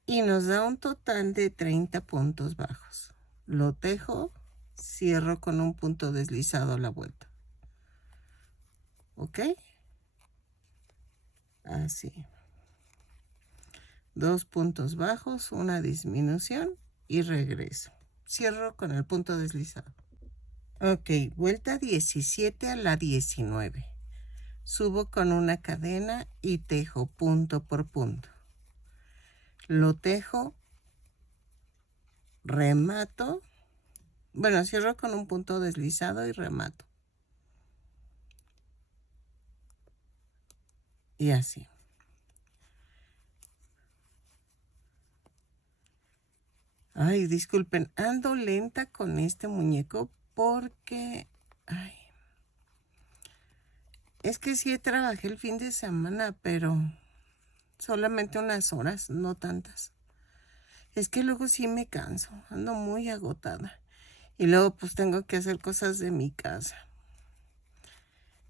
Y nos da un total de 30 puntos bajos. Lo tejo, cierro con un punto deslizado a la vuelta. ¿Ok? Así. 2 puntos bajos, una disminución y regreso. Cierro con el punto deslizado. Ok, vuelta 17 a la 19. Subo con una cadena y tejo punto por punto. Lo tejo, remato. Bueno, cierro con un punto deslizado y remato. Y así. Ay, disculpen, ando lenta con este muñeco porque... Ay, es que sí trabajé el fin de semana, pero solamente unas horas, no tantas. Es que luego sí me canso, ando muy agotada. Y luego pues tengo que hacer cosas de mi casa.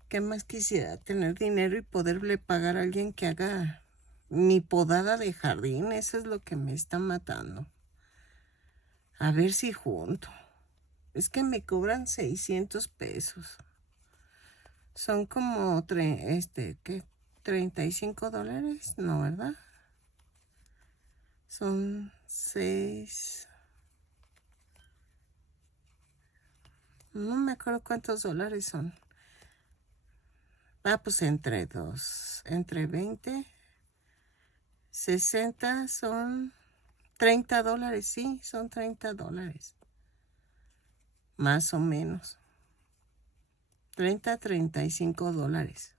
¿Qué más quisiera? Tener dinero y poderle pagar a alguien que haga mi podada de jardín. Eso es lo que me está matando. A ver si junto. Es que me cobran 600 pesos. Son como, ¿qué? $35. No, ¿verdad? Son 6... No me acuerdo cuántos dólares son. Ah, pues entre 20, 60 son $30, sí, son $30. Más o menos. 35 $.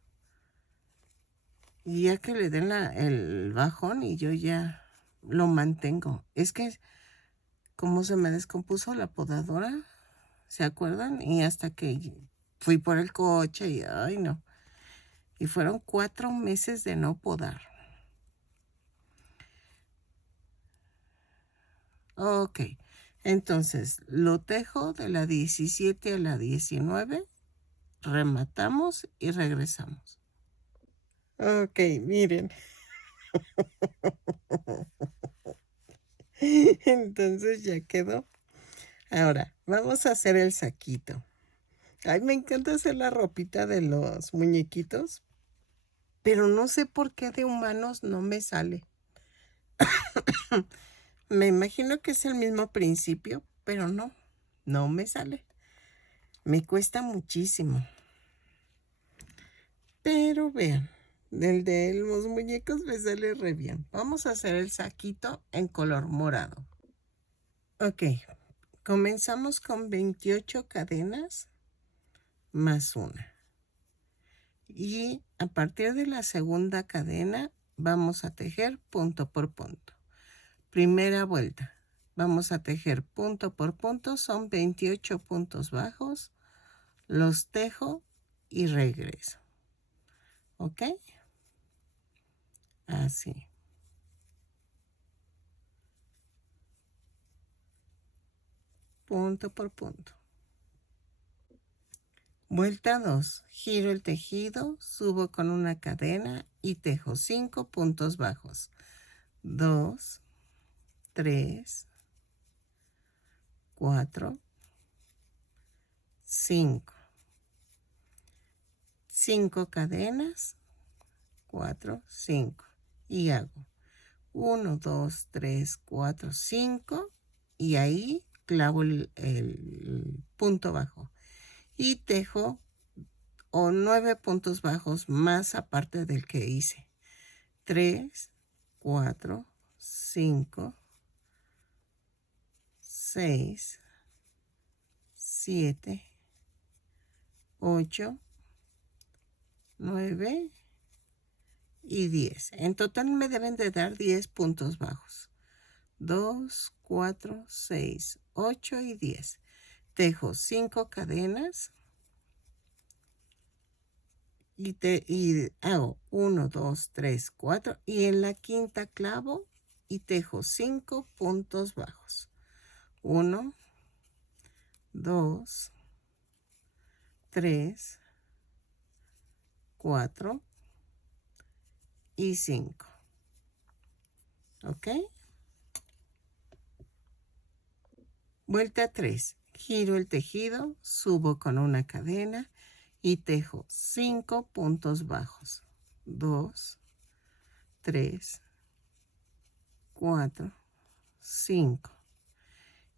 Y ya que le den el bajón y yo ya lo mantengo. Es que como se me descompuso la podadora, ¿se acuerdan? Y hasta que fui por el coche y ay no. Y fueron 4 meses de no podar. Ok, entonces lo tejo de la 17 a la 19, rematamos y regresamos. Ok, miren. Entonces ya quedó. Ahora, vamos a hacer el saquito. Ay, me encanta hacer la ropita de los muñequitos, pero no sé por qué de humanos no me sale. Me imagino que es el mismo principio, pero no me sale. Me cuesta muchísimo. Pero vean, del de los muñecos me sale re bien. Vamos a hacer el saquito en color morado. Ok, comenzamos con 28 cadenas más una. Y a partir de la segunda cadena vamos a tejer punto por punto. Primera vuelta. Vamos a tejer punto por punto. Son 28 puntos bajos. Los tejo y regreso. ¿Ok? Así. Punto por punto. Vuelta 2. Giro el tejido, subo con una cadena y tejo 5 puntos bajos. 2, 3, 4, 5. 5 cadenas 4, 5. Y hago 1, 2, 3, 4, 5. Y ahí clavo el punto bajo. Y tejo 9 puntos bajos más aparte del que hice. 3, 4, 5, 6, 7, 8, 9 y 10. En total me deben de dar 10 puntos bajos. 2, 4, 6, 8 y 10. Tejo 5 cadenas y hago 1, 2, 3, 4 y en la quinta clavo y tejo 5 puntos bajos. 1, 2, 3, 4 y 5. ¿Ok? Vuelta 3. Giro el tejido, subo con una cadena y tejo 5 puntos bajos. 2, 3, 4, 5.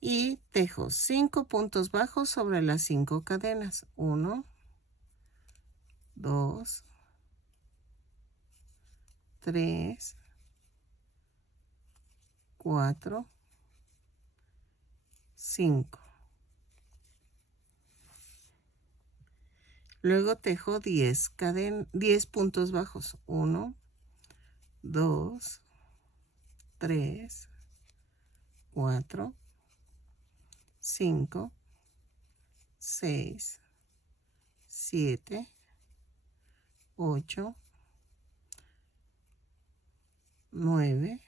Y tejo 5 puntos bajos sobre las 5 cadenas. 1, 2, 3, 4, 5. Luego tejo 10 puntos bajos. 1, 2, 3, 4, 5, 6, 7, 8, 9,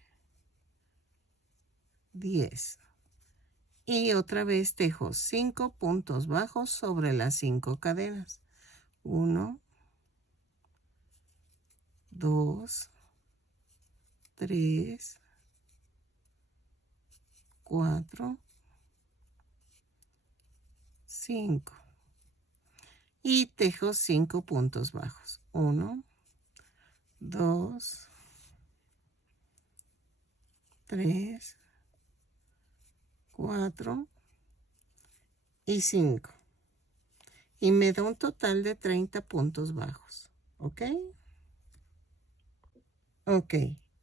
10. Y otra vez tejo 5 puntos bajos sobre las 5 cadenas. 1, 2, 3, 4, 5. Y tejo 5 puntos bajos. 1, 2, 3, 4 y 5. Y me da un total de 30 puntos bajos. ¿Ok? Ok.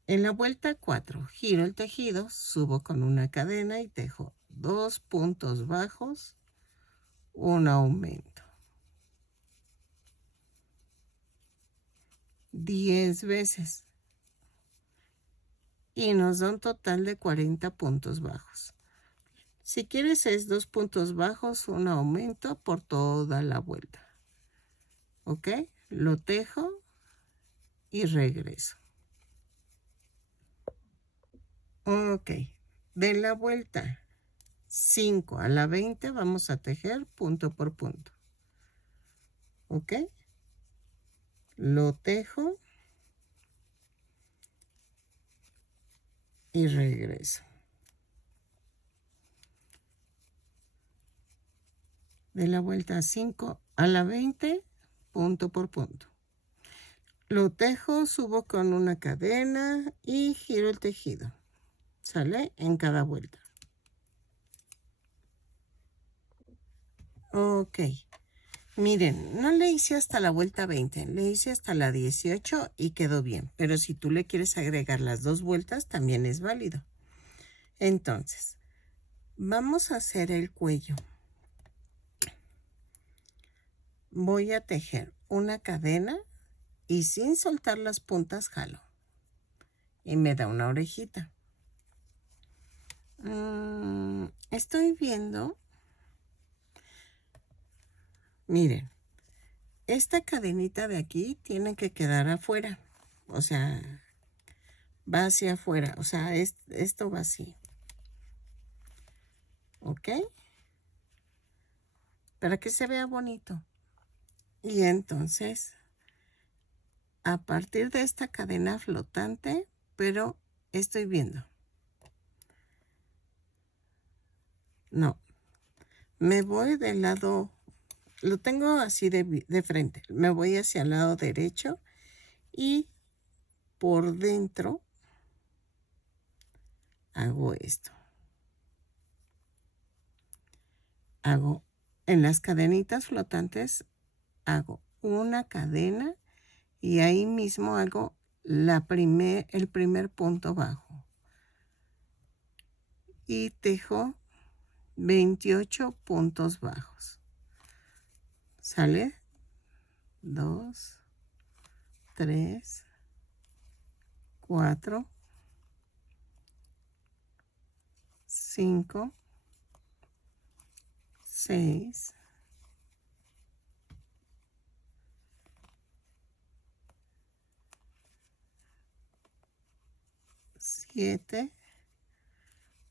En la vuelta 4, giro el tejido, subo con una cadena y tejo 2 puntos bajos, un aumento. 10 veces. Y nos da un total de 40 puntos bajos. Si quieres es 2 puntos bajos, un aumento por toda la vuelta. ¿Ok? Lo tejo y regreso. Ok. De la vuelta 5 a la 20 vamos a tejer punto por punto. ¿Ok? Lo tejo y regreso. De la vuelta 5 a la 20, punto por punto. Lo tejo, subo con una cadena y giro el tejido. ¿Sale? En cada vuelta. Ok. Miren, no le hice hasta la vuelta 20, le hice hasta la 18 y quedó bien. Pero si tú le quieres agregar las 2 vueltas, también es válido. Entonces, vamos a hacer el cuello. Voy a tejer una cadena y sin soltar las puntas jalo. Y me da una orejita. Estoy viendo. Miren, esta cadenita de aquí tiene que quedar afuera. O sea, va hacia afuera. O sea, esto va así. ¿Ok? Para que se vea bonito. Y entonces, a partir de esta cadena flotante, pero estoy viendo. No. Me voy del lado, lo tengo así de frente. Me voy hacia el lado derecho y por dentro hago esto. Hago en las cadenitas flotantes, hago una cadena y ahí mismo hago el primer punto bajo. Y tejo 28 puntos bajos. ¿Sale? 2, 3, 4, 5, 6, 7,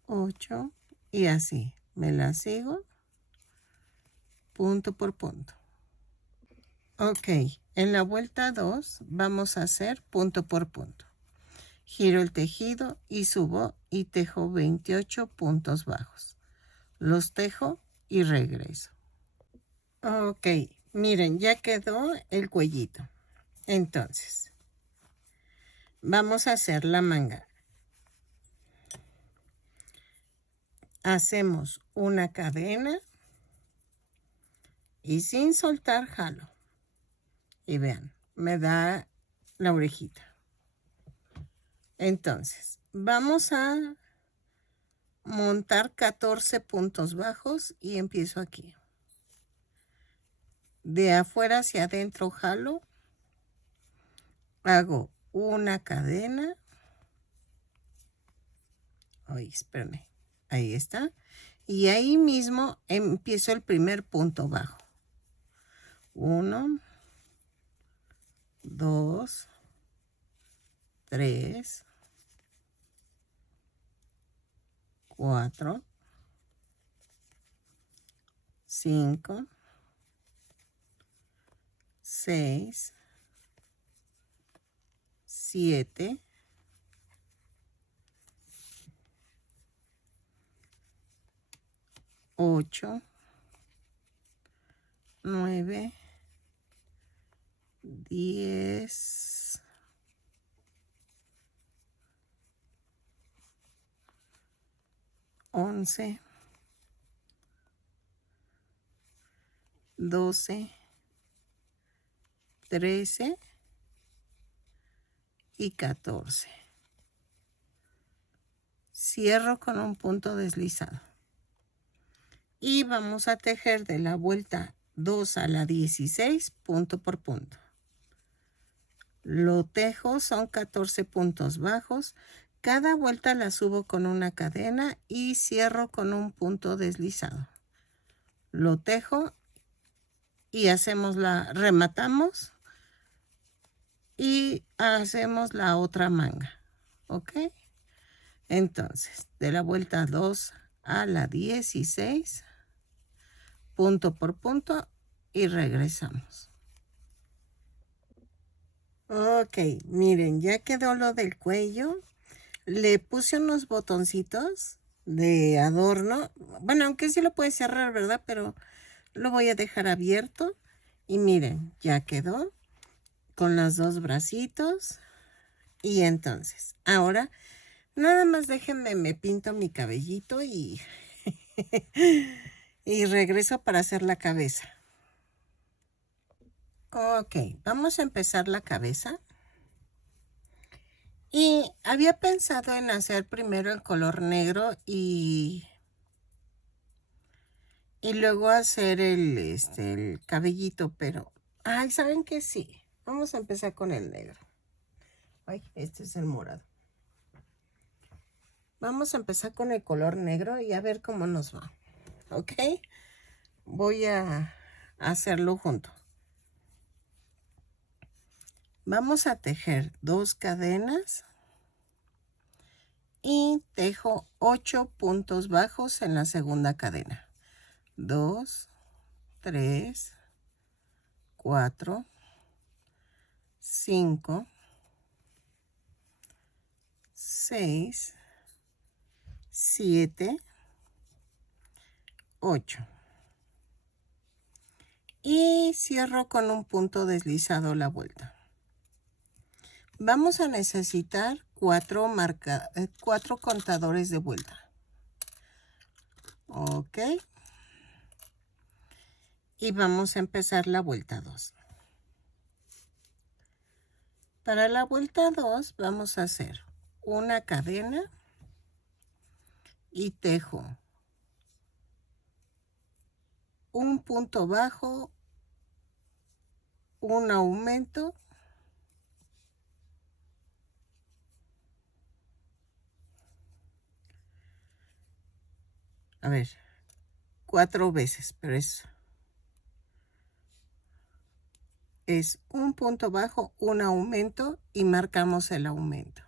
8 y así. Me la sigo punto por punto. Ok, en la vuelta 2 vamos a hacer punto por punto. Giro el tejido y subo y tejo 28 puntos bajos. Los tejo y regreso. Ok, miren, ya quedó el cuellito. Entonces, vamos a hacer la manga. Hacemos una cadena y sin soltar jalo. Y vean, me da la orejita. Entonces, vamos a montar 14 puntos bajos y empiezo aquí. De afuera hacia adentro jalo. Hago una cadena. Ay, espérame. Ahí está. Y ahí mismo empiezo el primer punto bajo. 1, 2, 3, 4, 5, 6, 7, 8, 9, 10, 11, 12, 13 y 14. Cierro con un punto deslizado. Y vamos a tejer de la vuelta 2 a la 16 punto por punto. Lo tejo, son 14 puntos bajos. Cada vuelta la subo con una cadena y cierro con un punto deslizado. Lo tejo y rematamos y hacemos la otra manga. ¿Ok? Entonces, de la vuelta 2 a la 16, punto por punto y regresamos. Ok, miren, ya quedó lo del cuello. Le puse unos botoncitos de adorno. Bueno, aunque sí lo puede cerrar, ¿verdad? Pero lo voy a dejar abierto. Y miren, ya quedó con los dos bracitos. Y entonces, ahora, nada más déjenme, me pinto mi cabellito y, y regreso para hacer la cabeza. Ok, vamos a empezar la cabeza. Y había pensado en hacer primero el color negro y luego hacer el cabellito, pero, ay, ¿saben qué? Sí, vamos a empezar con el negro. Ay, este es el morado. Vamos a empezar con el color negro y a ver cómo nos va, ¿ok? Voy a hacerlo junto. Vamos a tejer 2 cadenas y tejo 8 puntos bajos en la segunda cadena. 2, 3, 4, 5, 6, 7, 8. Y cierro con un punto deslizado la vuelta. Vamos a necesitar 4 contadores de vuelta. Ok. Y vamos a empezar la vuelta 2. Para la vuelta 2 vamos a hacer una cadena y tejo un punto bajo, un aumento, a ver, 4 veces, pero es un punto bajo, un aumento y marcamos el aumento.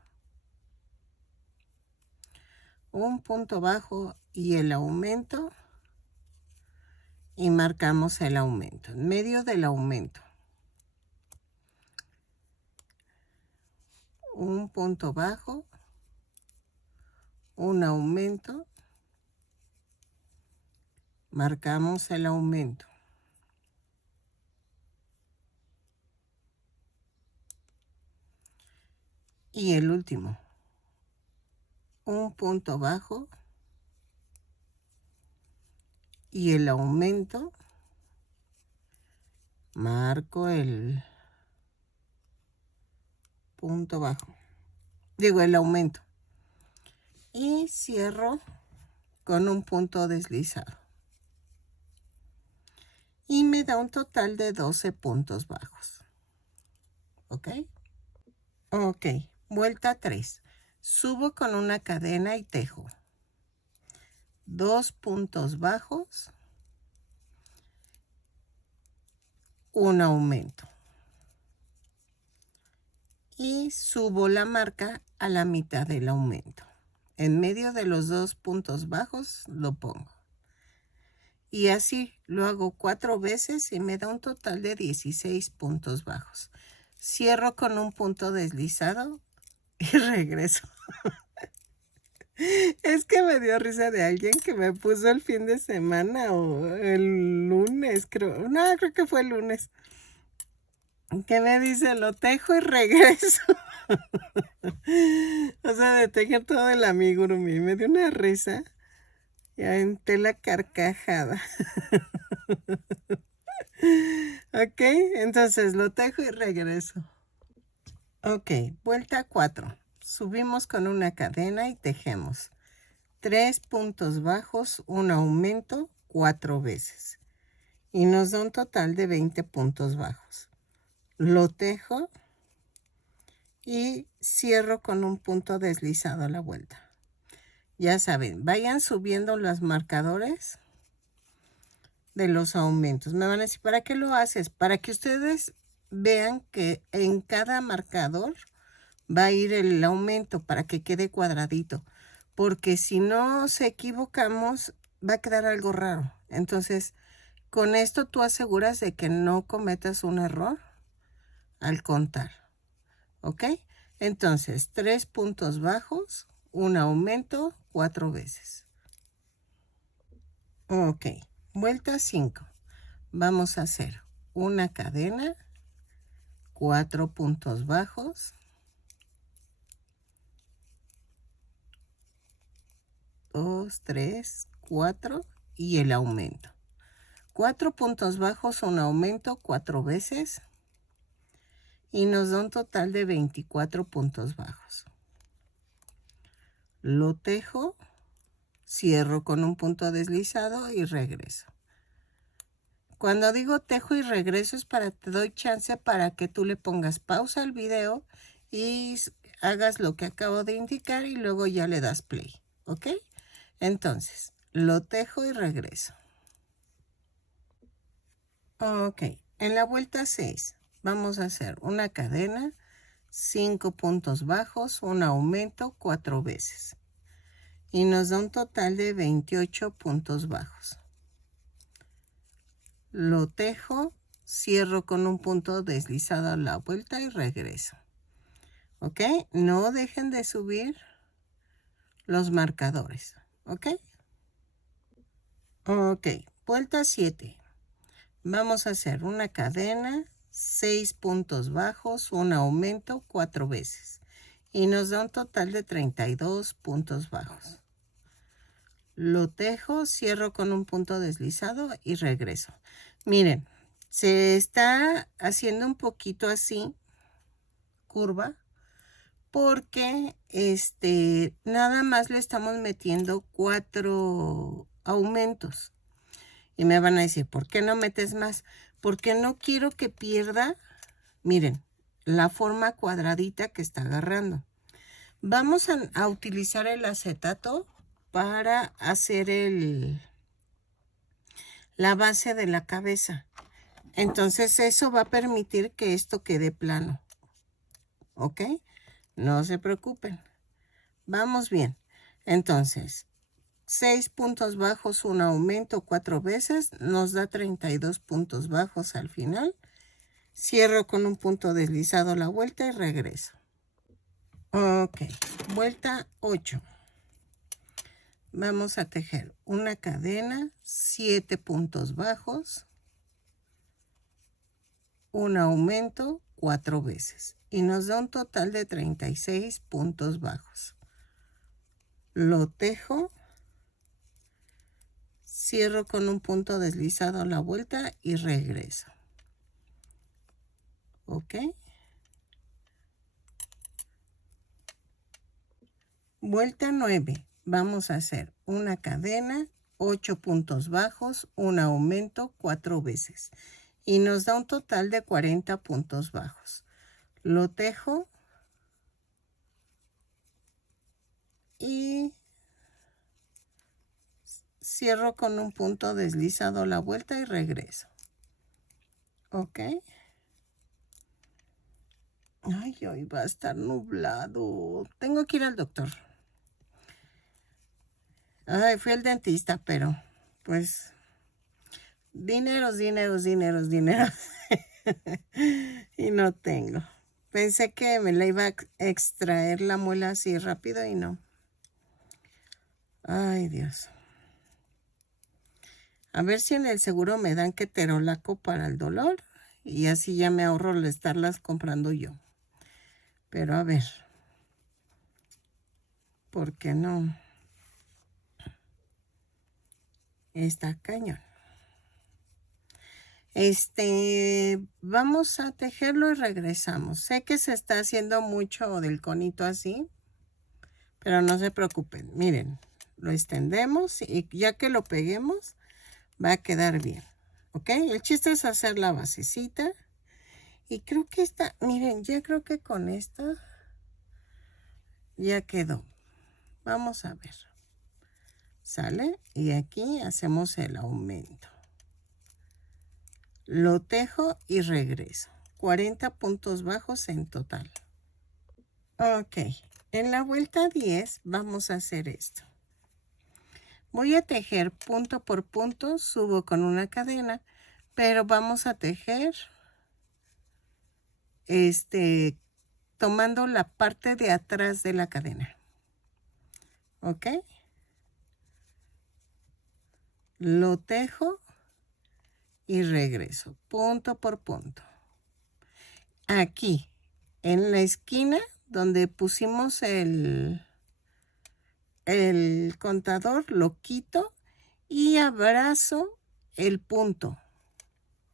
Un punto bajo y el aumento y marcamos el aumento. En medio del aumento, un punto bajo, un aumento, marcamos el aumento. Y el último, un punto bajo y el aumento, marco el punto bajo, digo el aumento, y cierro con un punto deslizado. Y me da un total de 12 puntos bajos. ¿Ok? Ok, vuelta 3. Subo con una cadena y tejo 2 puntos bajos, un aumento. Y subo la marca a la mitad del aumento. En medio de los 2 puntos bajos lo pongo. Y así lo hago 4 veces y me da un total de 16 puntos bajos. Cierro con un punto deslizado y regreso. Es que me dio risa de alguien que me puso el fin de semana o el lunes, creo. No, creo que fue el lunes. Que me dice, lo tejo y regreso. O sea, de tejer todo el amigurumi. Me dio una risa. Y aventé la carcajada. Ok, entonces lo tejo y regreso. Ok, vuelta 4. Subimos con una cadena y tejemos 3 puntos bajos, un aumento 4 veces. Y nos da un total de 20 puntos bajos. Lo tejo y cierro con un punto deslizado a la vuelta. Ya saben, vayan subiendo los marcadores de los aumentos. Me van a decir, ¿para qué lo haces? Para que ustedes vean que en cada marcador va a ir el aumento para que quede cuadradito. Porque si no se equivocamos, va a quedar algo raro. Entonces, con esto tú aseguras de que no cometas un error al contar. ¿Ok? Entonces, 3 puntos bajos, un aumento 4 veces. Ok, vuelta 5. Vamos a hacer una cadena, 4 puntos bajos, 2, 3, 4 y el aumento. 4 puntos bajos, un aumento 4 veces y nos da un total de 24 puntos bajos. Lo tejo, cierro con un punto deslizado y regreso. Cuando digo tejo y regreso es para te doy chance para que tú le pongas pausa al video y hagas lo que acabo de indicar y luego ya le das play, ¿ok? Entonces, lo tejo y regreso. Ok, en la vuelta 6 vamos a hacer una cadena, 5 puntos bajos, un aumento 4 veces. Y nos da un total de 28 puntos bajos. Lo tejo, cierro con un punto deslizado a la vuelta y regreso. ¿Ok? No dejen de subir los marcadores. ¿Ok? Ok, vuelta 7. Vamos a hacer una cadena, 6 puntos bajos, un aumento 4 veces. Y nos da un total de 32 puntos bajos. Lo tejo, cierro con un punto deslizado y regreso. Miren, se está haciendo un poquito así, curva, porque nada más le estamos metiendo 4 aumentos. Y me van a decir, ¿por qué no metes más? Porque no quiero que pierda, miren, la forma cuadradita que está agarrando. Vamos a utilizar el acetato para hacer la base de la cabeza. Entonces eso va a permitir que esto quede plano. ¿Ok? No se preocupen. Vamos bien. Entonces, 6 puntos bajos, un aumento 4 veces, nos da 32 puntos bajos al final. Cierro con un punto deslizado la vuelta y regreso. Ok, vuelta 8. Vamos a tejer una cadena, 7 puntos bajos, un aumento 4 veces y nos da un total de 36 puntos bajos. Lo tejo, cierro con un punto deslizado a la vuelta y regreso. ¿Ok? Vuelta 9. Vamos a hacer una cadena, 8 puntos bajos, un aumento 4 veces. Y nos da un total de 40 puntos bajos. Lo tejo. Y cierro con un punto deslizado la vuelta y regreso. ¿Ok? Ay, hoy va a estar nublado. Tengo que ir al doctor. Ay, fui al dentista, pero pues dineros. Y no tengo. Pensé que me la iba a extraer la muela así rápido y no. Ay, Dios. A ver si en el seguro me dan ketorolaco para el dolor y así ya me ahorro el estarlas comprando yo. Pero a ver. ¿Por qué no? Está cañón. Vamos a tejerlo y regresamos. Sé que se está haciendo mucho del conito así, pero no se preocupen. Miren, lo extendemos y ya que lo peguemos, va a quedar bien. ¿Ok? El chiste es hacer la basecita. Y creo que esta, miren, ya creo que con esta ya quedó. Vamos a ver. ¿Sale? Y aquí hacemos el aumento. Lo tejo y regreso. 40 puntos bajos en total. Ok. En la vuelta 10 vamos a hacer esto. Voy a tejer punto por punto. Subo con una cadena. Pero vamos a tejer tomando la parte de atrás de la cadena. ¿Ok? Lo tejo y regreso. Punto por punto. Aquí, en la esquina donde pusimos el contador, lo quito y abrazo el punto.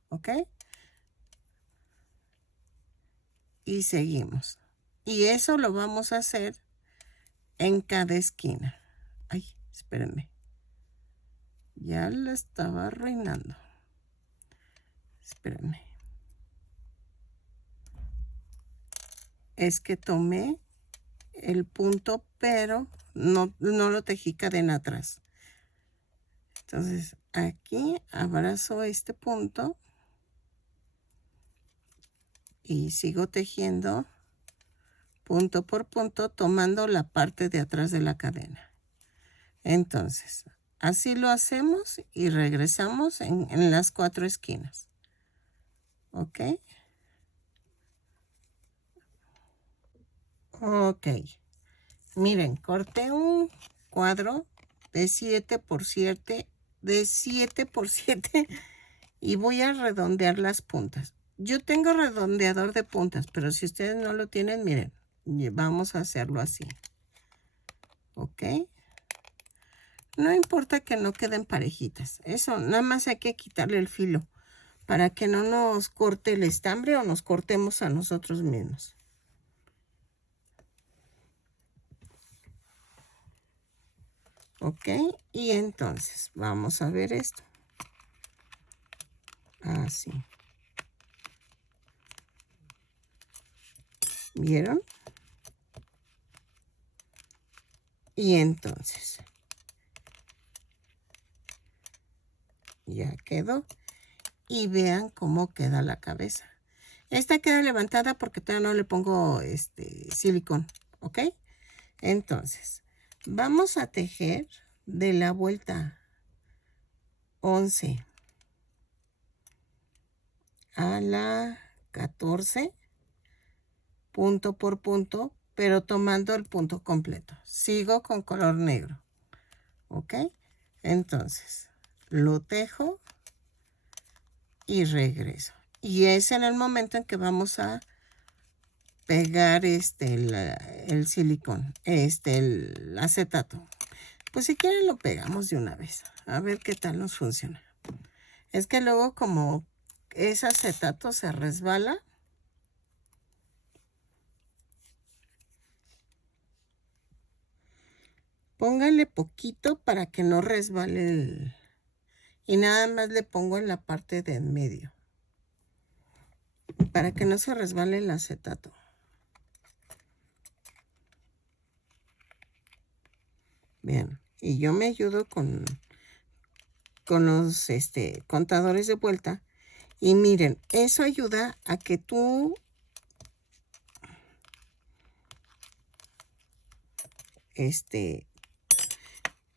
¿Ok? Y seguimos. Y eso lo vamos a hacer en cada esquina. Ay, espérenme. Ya lo estaba arruinando. Espérenme. Es que tomé el punto, pero no lo tejí cadena atrás. Entonces, aquí abrazo este punto y sigo tejiendo punto por punto, tomando la parte de atrás de la cadena. Entonces, así lo hacemos y regresamos en las 4 esquinas. ¿Ok? Ok. Miren, corté un cuadro de 7 por 7, y voy a redondear las puntas. Yo tengo redondeador de puntas, pero si ustedes no lo tienen, miren, vamos a hacerlo así. ¿Ok? No importa que no queden parejitas. Eso, nada más hay que quitarle el filo para que no nos corte el estambre o nos cortemos a nosotros mismos. ¿Ok? Y entonces, vamos a ver esto. Así. ¿Vieron? Y entonces, ya quedó. Y vean cómo queda la cabeza. Esta queda levantada porque todavía no le pongo silicón, ¿ok? Entonces, vamos a tejer de la vuelta 11 a la 14, punto por punto, pero tomando el punto completo. Sigo con color negro, ¿ok? Entonces, lo tejo y regreso. Y es en el momento en que vamos a pegar el silicón, el acetato. Pues si quieren lo pegamos de una vez. A ver qué tal nos funciona. Es que luego como ese acetato se resbala. Póngale poquito para que no resbale y nada más le pongo en la parte de en medio. Para que no se resbale el acetato. Bien, y yo me ayudo con los contadores de vuelta. Y miren, eso ayuda a que tú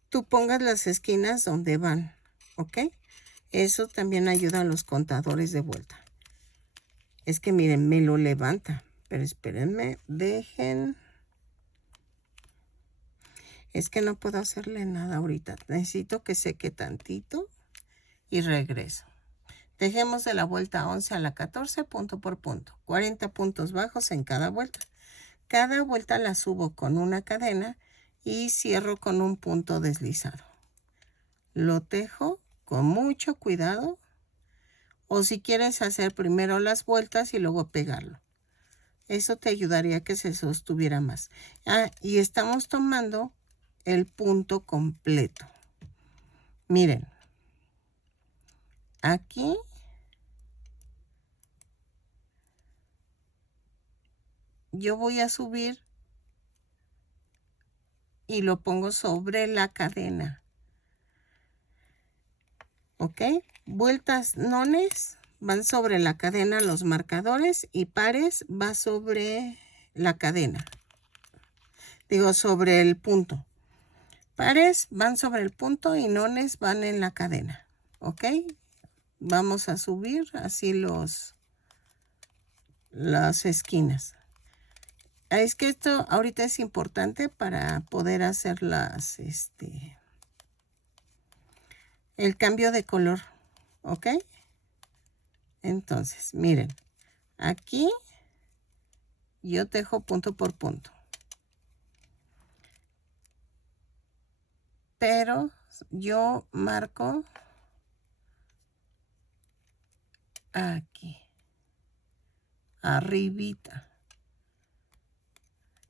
tú pongas las esquinas donde van, ¿ok? Eso también ayuda a los contadores de vuelta. Es que miren, me lo levanta, pero espérenme, dejen. Es que no puedo hacerle nada ahorita. Necesito que seque tantito y regreso. Dejemos de la vuelta 11 a la 14, punto por punto. 40 puntos bajos en cada vuelta. Cada vuelta la subo con una cadena y cierro con un punto deslizado. Lo tejo con mucho cuidado. O si quieres hacer primero las vueltas y luego pegarlo. Eso te ayudaría a que se sostuviera más. Ah, y estamos tomando el punto completo. Miren. Aquí yo voy a subir y lo pongo sobre la cadena. ¿Ok? Vueltas nones van sobre la cadena los marcadores y pares va sobre la cadena. Digo, sobre el punto. Pares van sobre el punto y nones van en la cadena. ¿Ok? Vamos a subir así las esquinas. Es que esto ahorita es importante para poder hacer el cambio de color, ¿ok? Entonces, miren, aquí yo tejo punto por punto. Pero yo marco aquí, arribita,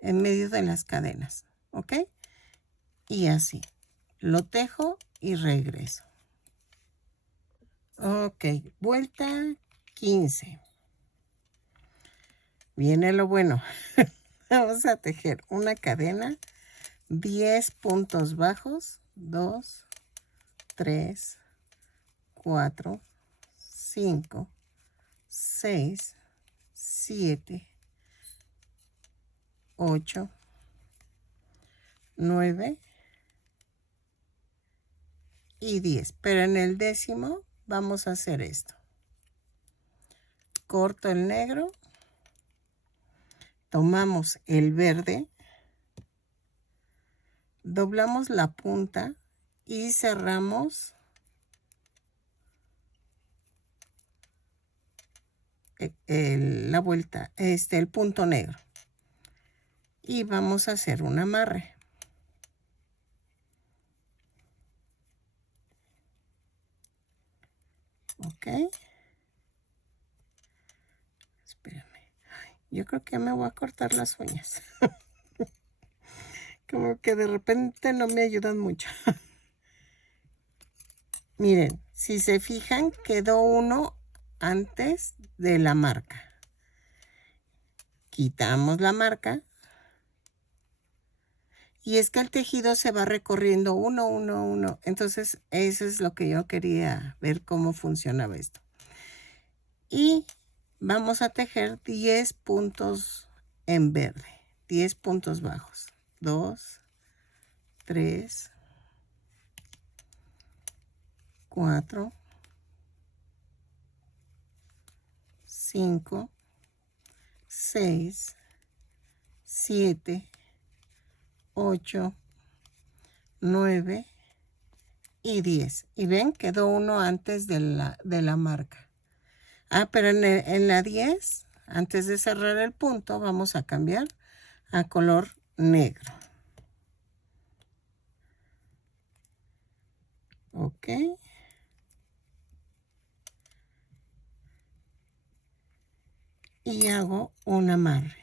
en medio de las cadenas, ¿ok? Y así, lo tejo y regreso. Ok, vuelta 15. Viene lo bueno. Vamos a tejer una cadena, 10 puntos bajos, 2, 3, 4, 5, 6, 7, 8, 9 y 10. Pero en el décimo vamos a hacer esto. Corto el negro, tomamos el verde, doblamos la punta y cerramos la vuelta, el punto negro. Y vamos a hacer un amarre. Ok. Espérame. Yo creo que me voy a cortar las uñas. Como que de repente no me ayudan mucho. Miren, si se fijan, quedó uno antes de la marca. Quitamos la marca. Y es que el tejido se va recorriendo uno. Entonces, eso es lo que yo quería ver cómo funcionaba esto. Y vamos a tejer 10 puntos en verde. 10 puntos bajos. 2, 3, 4, 5, 6, 7, 8, 9 y 10. Y ven, quedó uno antes de la marca. Pero en la 10, antes de cerrar el punto, vamos a cambiar a color negro. Ok. Y hago un amarre.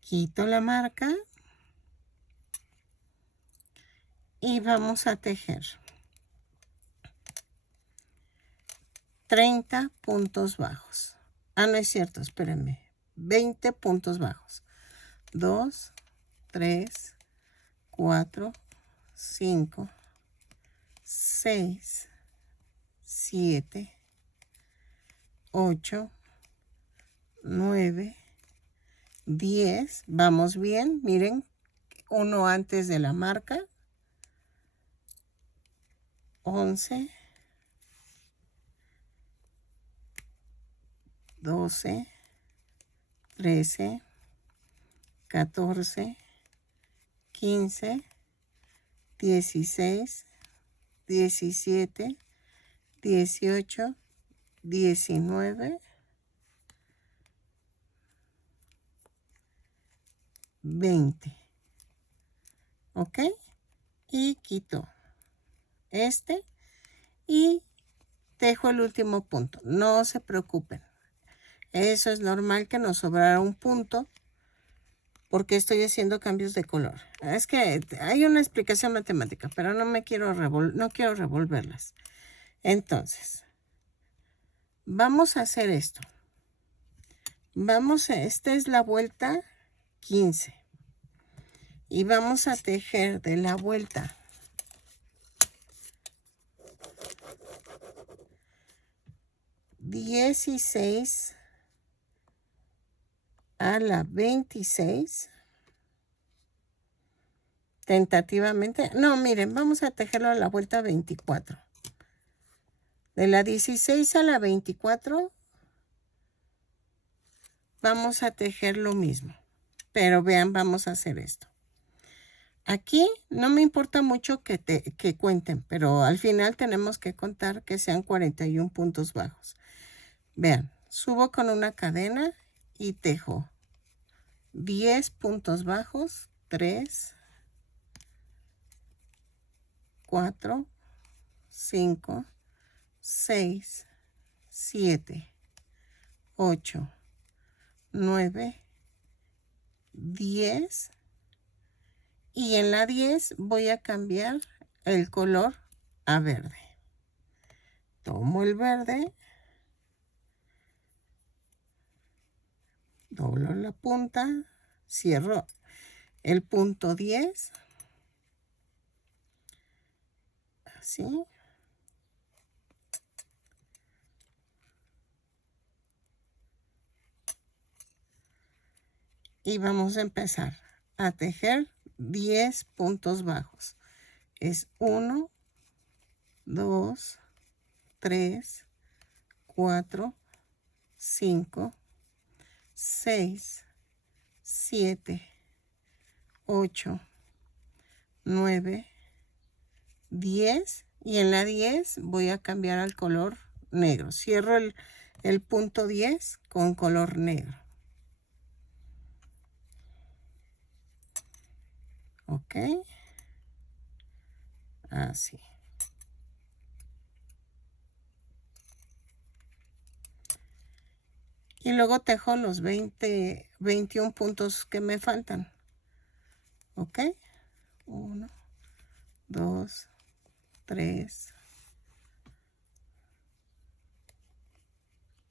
Quito la marca. Y vamos a tejer 30 puntos bajos. No es cierto, espérenme. 20 puntos bajos. 2, 3, 4, 5, 6, 7, 8, 9, 10. Vamos bien, miren, uno antes de la marca. 11, 12, 13, 14, 15, 16, 17, 18, 19, 20. ¿Ok? Y quito y tejo el último punto. No se preocupen. Eso es normal que nos sobrara un punto porque estoy haciendo cambios de color. Es que hay una explicación matemática, pero no quiero revolverlas. Entonces, vamos a hacer esto. Esta es la vuelta 15. Y vamos a tejer de la vuelta 16 a la 26. Tentativamente. No, miren, vamos a tejerlo a la vuelta 24. De la 16 a la 24 vamos a tejer lo mismo. Pero vean, vamos a hacer esto. Aquí no me importa mucho que cuenten, pero al final tenemos que contar que sean 41 puntos bajos. Vean, subo con una cadena y tejo 10 puntos bajos, 3, 4, 5, 6, 7, 8, 9, 10. Y en la 10 voy a cambiar el color a verde. Tomo el verde, doblo la punta, cierro el punto 10, así. Y vamos a empezar a tejer 10 puntos bajos. Es 1, 2, 3, 4, 5, 6, 7, 8, 9, 10 y en la 10 voy a cambiar al color negro. Cierro el punto 10 con color negro. Ok. Así. Y luego tejo los 21 puntos que me faltan. Ok. 1, 2, 3,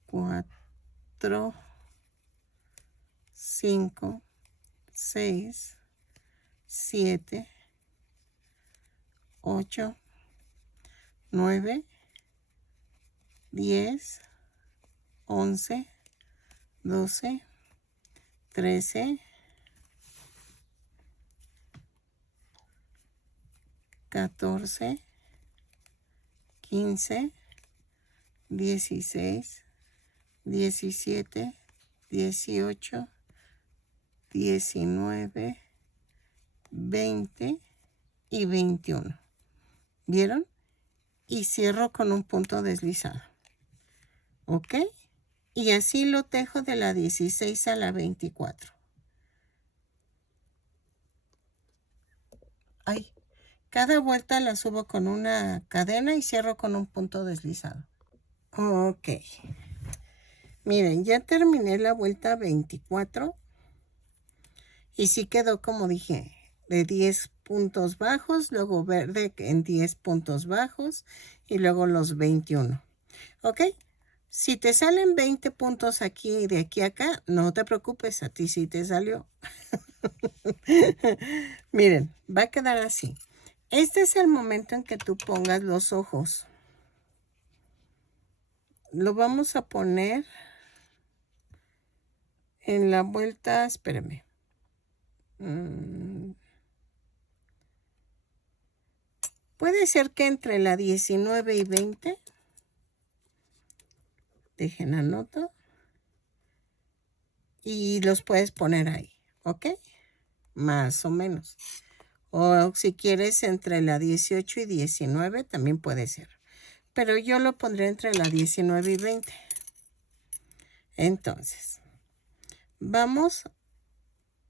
4, 5, 6, 7, 8, 9, 10, 11, 12, 13, 14, 15, 16, 17, 18, 19, 20 y 21. ¿Vieron? Y cierro con un punto deslizado. ¿Ok? Y así lo tejo de la 16 a la 24. Ay, cada vuelta la subo con una cadena y cierro con un punto deslizado. Ok. Miren, ya terminé la vuelta 24. Y sí quedó como dije, de 10 puntos bajos, luego verde en 10 puntos bajos y luego los 21. ¿Ok? Si te salen 20 puntos aquí y de aquí a acá, no te preocupes, a ti sí te salió. Miren, va a quedar así. Este es el momento en que tú pongas los ojos. Lo vamos a poner en la vuelta, espérame. Puede ser que entre la 19 y 20. Dejen anoto. Y los puedes poner ahí, ¿ok? Más o menos. O si quieres entre la 18 y 19 también puede ser. Pero yo lo pondré entre la 19 y 20. Entonces, vamos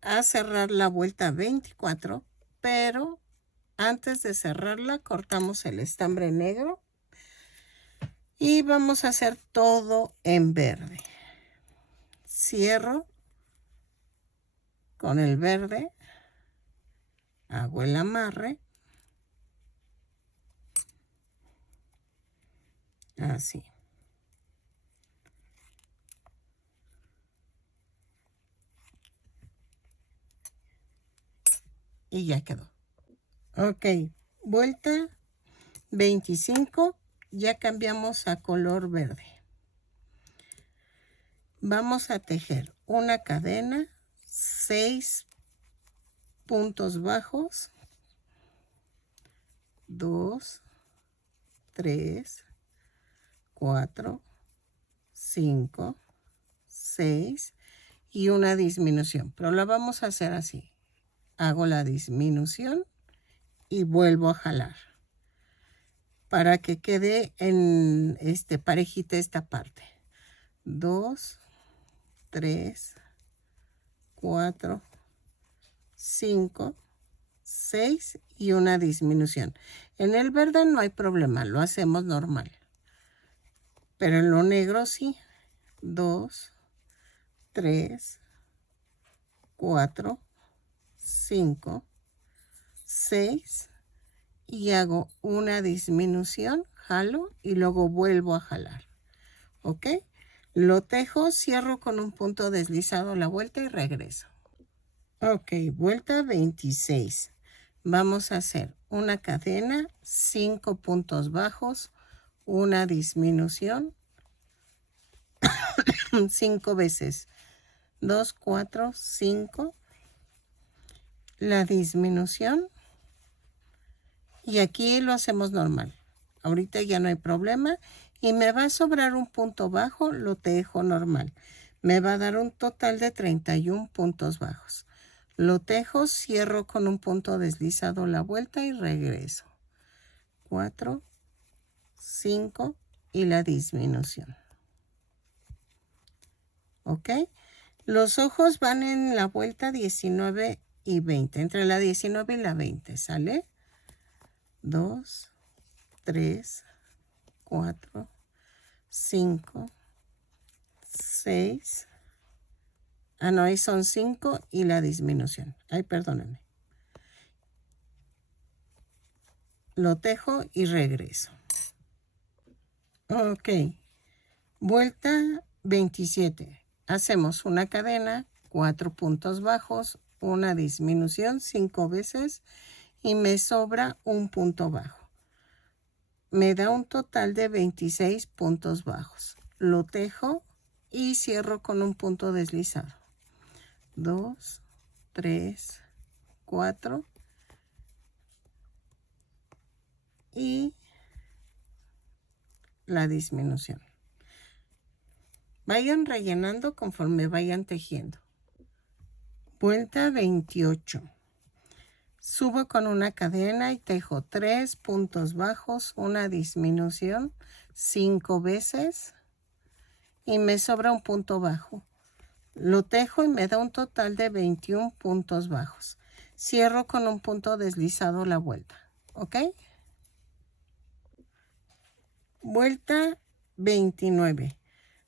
a cerrar la vuelta 24, pero antes de cerrarla cortamos el estambre negro y vamos a hacer todo en verde. Cierro con el verde, hago el amarre, así. Y ya quedó. Ok, vuelta 25, ya cambiamos a color verde. Vamos a tejer una cadena, 6 puntos bajos, 2, 3, 4, 5, 6 y una disminución. Pero la vamos a hacer así. Hago la disminución y vuelvo a jalar para que quede en parejita esta parte. 2, 3, 4, 5, 6 y una disminución. En el verde no hay problema, lo hacemos normal. Pero en lo negro sí. 2, 3, 4, 5, 6 y hago una disminución, jalo y luego vuelvo a jalar. ¿Ok? Lo tejo, cierro con un punto deslizado la vuelta y regreso. Ok, vuelta 26. Vamos a hacer una cadena, 5 puntos bajos, una disminución, 5 veces, 2, 4, 5, la disminución y aquí lo hacemos normal. Ahorita ya no hay problema y me va a sobrar un punto bajo, lo tejo normal. Me va a dar un total de 31 puntos bajos. Lo tejo, cierro con un punto deslizado la vuelta y regreso. 4, 5 y la disminución. ¿Ok? Los ojos van en la vuelta 19 y 20, entre la 19 y la 20, ¿sale? 2, 3, 4, 5, 6. Ah, no, ahí son 5 y la disminución. Ay, perdónenme. Lo tejo y regreso. Ok. Vuelta 27. Hacemos una cadena, 4 puntos bajos, una disminución 5 veces y me sobra un punto bajo. Me da un total de 26 puntos bajos. Lo tejo y cierro con un punto deslizado. 2, 3, 4 y la disminución. Vayan rellenando conforme vayan tejiendo. Vuelta 28. Subo con una cadena y tejo 3 puntos bajos, una disminución 5 veces y me sobra un punto bajo. Lo tejo y me da un total de 21 puntos bajos. Cierro con un punto deslizado la vuelta. ¿Ok? Vuelta 29.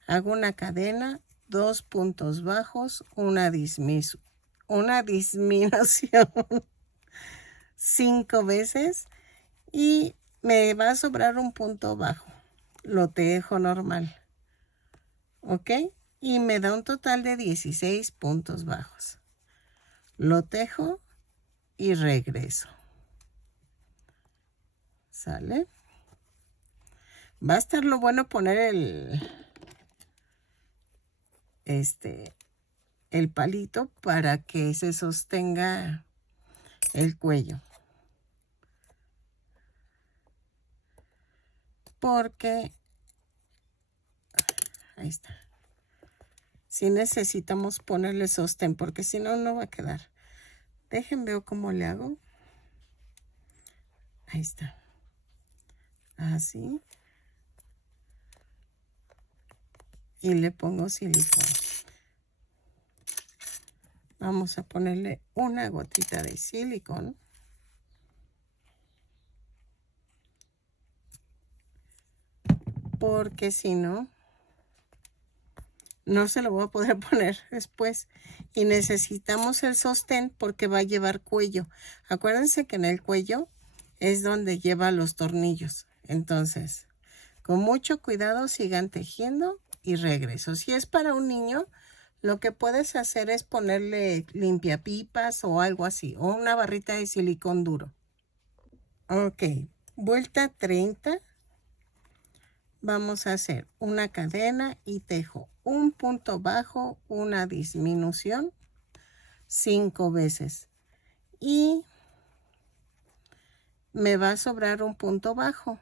Hago una cadena, 2 puntos bajos, una disminución 5 veces y me va a sobrar un punto bajo. Lo tejo normal. ¿Ok? Y me da un total de 16 puntos bajos. Lo tejo y regreso. ¿Sale? Va a estar lo bueno poner el palito para que se sostenga el cuello. Porque ahí está. Si necesitamos ponerle sostén, porque si no, no va a quedar. Dejen, veo cómo le hago. Ahí está. Así. Y le pongo silicón. Vamos a ponerle una gotita de silicón. Porque si no, no se lo voy a poder poner después. Y necesitamos el sostén porque va a llevar cuello. Acuérdense que en el cuello es donde lleva los tornillos. Entonces, con mucho cuidado sigan tejiendo y regreso. Si es para un niño, lo que puedes hacer es ponerle limpiapipas o algo así. O una barrita de silicón duro. Ok, vuelta 30. Vamos a hacer una cadena y tejo un punto bajo, una disminución 5 veces y me va a sobrar un punto bajo.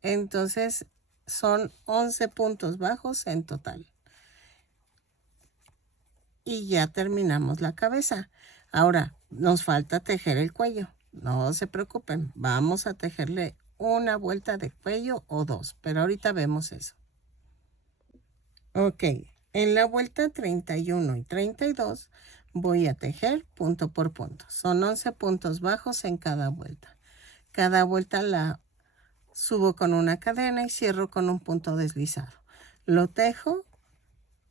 Entonces son 11 puntos bajos en total. Y ya terminamos la cabeza. Ahora nos falta tejer el cuello. No se preocupen, vamos a tejerle una vuelta de cuello o 2, pero ahorita vemos eso. Ok, en la vuelta 31 y 32 voy a tejer punto por punto. Son 11 puntos bajos en cada vuelta. Cada vuelta la subo con una cadena y cierro con un punto deslizado. Lo tejo,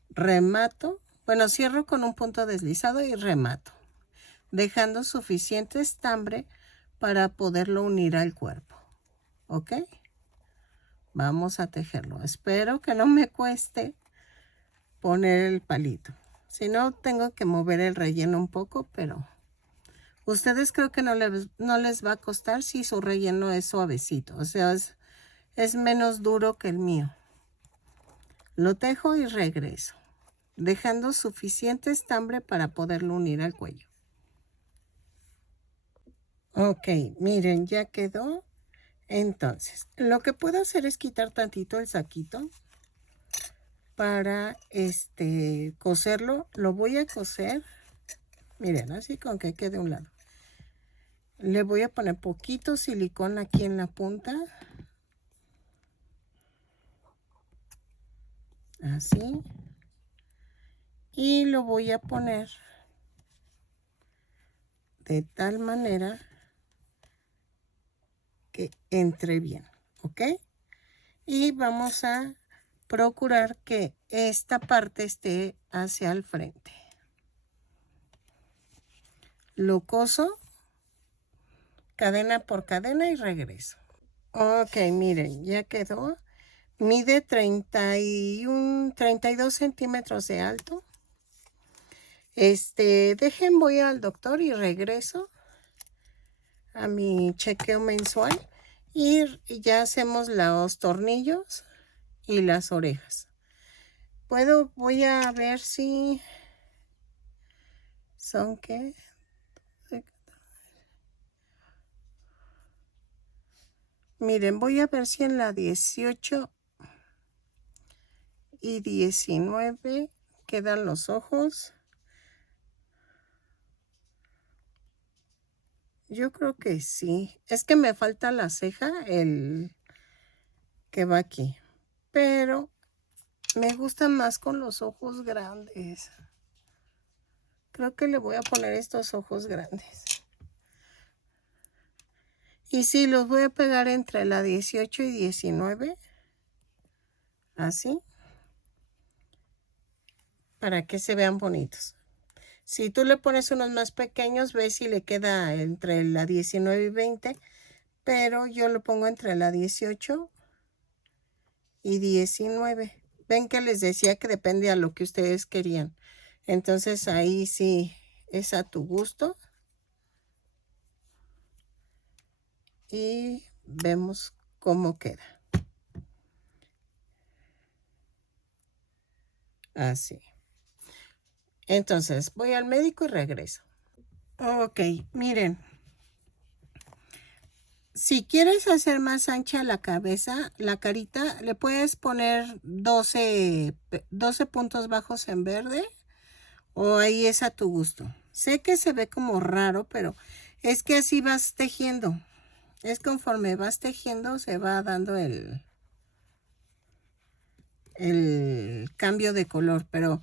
remato, bueno, cierro con un punto deslizado y remato, dejando suficiente estambre para poderlo unir al cuerpo. ¿Ok? Vamos a tejerlo. Espero que no me cueste poner el palito. Si no, tengo que mover el relleno un poco, pero ustedes creo que no les va a costar si su relleno es suavecito. O sea, es menos duro que el mío. Lo tejo y regreso, dejando suficiente estambre para poderlo unir al cuello. Ok, miren, ya quedó. Entonces, lo que puedo hacer es quitar tantito el saquito para coserlo. Lo voy a coser, miren, así con que quede a un lado. Le voy a poner poquito silicón aquí en la punta. Así. Y lo voy a poner de tal manera que entre bien, ¿ok? Y vamos a procurar que esta parte esté hacia el frente. Lo coso cadena por cadena y regreso. Ok, miren, ya quedó. Mide 32 centímetros de alto. Dejen, voy al doctor y regreso a mi chequeo mensual y ya hacemos los tornillos y las orejas. Voy a ver si son qué. Miren, voy a ver si en la 18 y 19 quedan los ojos. Yo creo que sí. Es que me falta la ceja, el que va aquí. Pero me gusta más con los ojos grandes. Creo que le voy a poner estos ojos grandes. Y sí, los voy a pegar entre la 18 y 19. Así. Para que se vean bonitos. Si tú le pones unos más pequeños, ves si le queda entre la 19 y 20. Pero yo lo pongo entre la 18 y 19. Ven que les decía que depende a lo que ustedes querían. Entonces ahí sí es a tu gusto. Y vemos cómo queda. Así. Entonces voy al médico y regreso. Ok, miren. Si quieres hacer más ancha la cabeza, la carita, le puedes poner 12 puntos bajos en verde. O ahí es a tu gusto. Sé que se ve como raro, pero es que así vas tejiendo. Es conforme vas tejiendo, se va dando el cambio de color. Pero,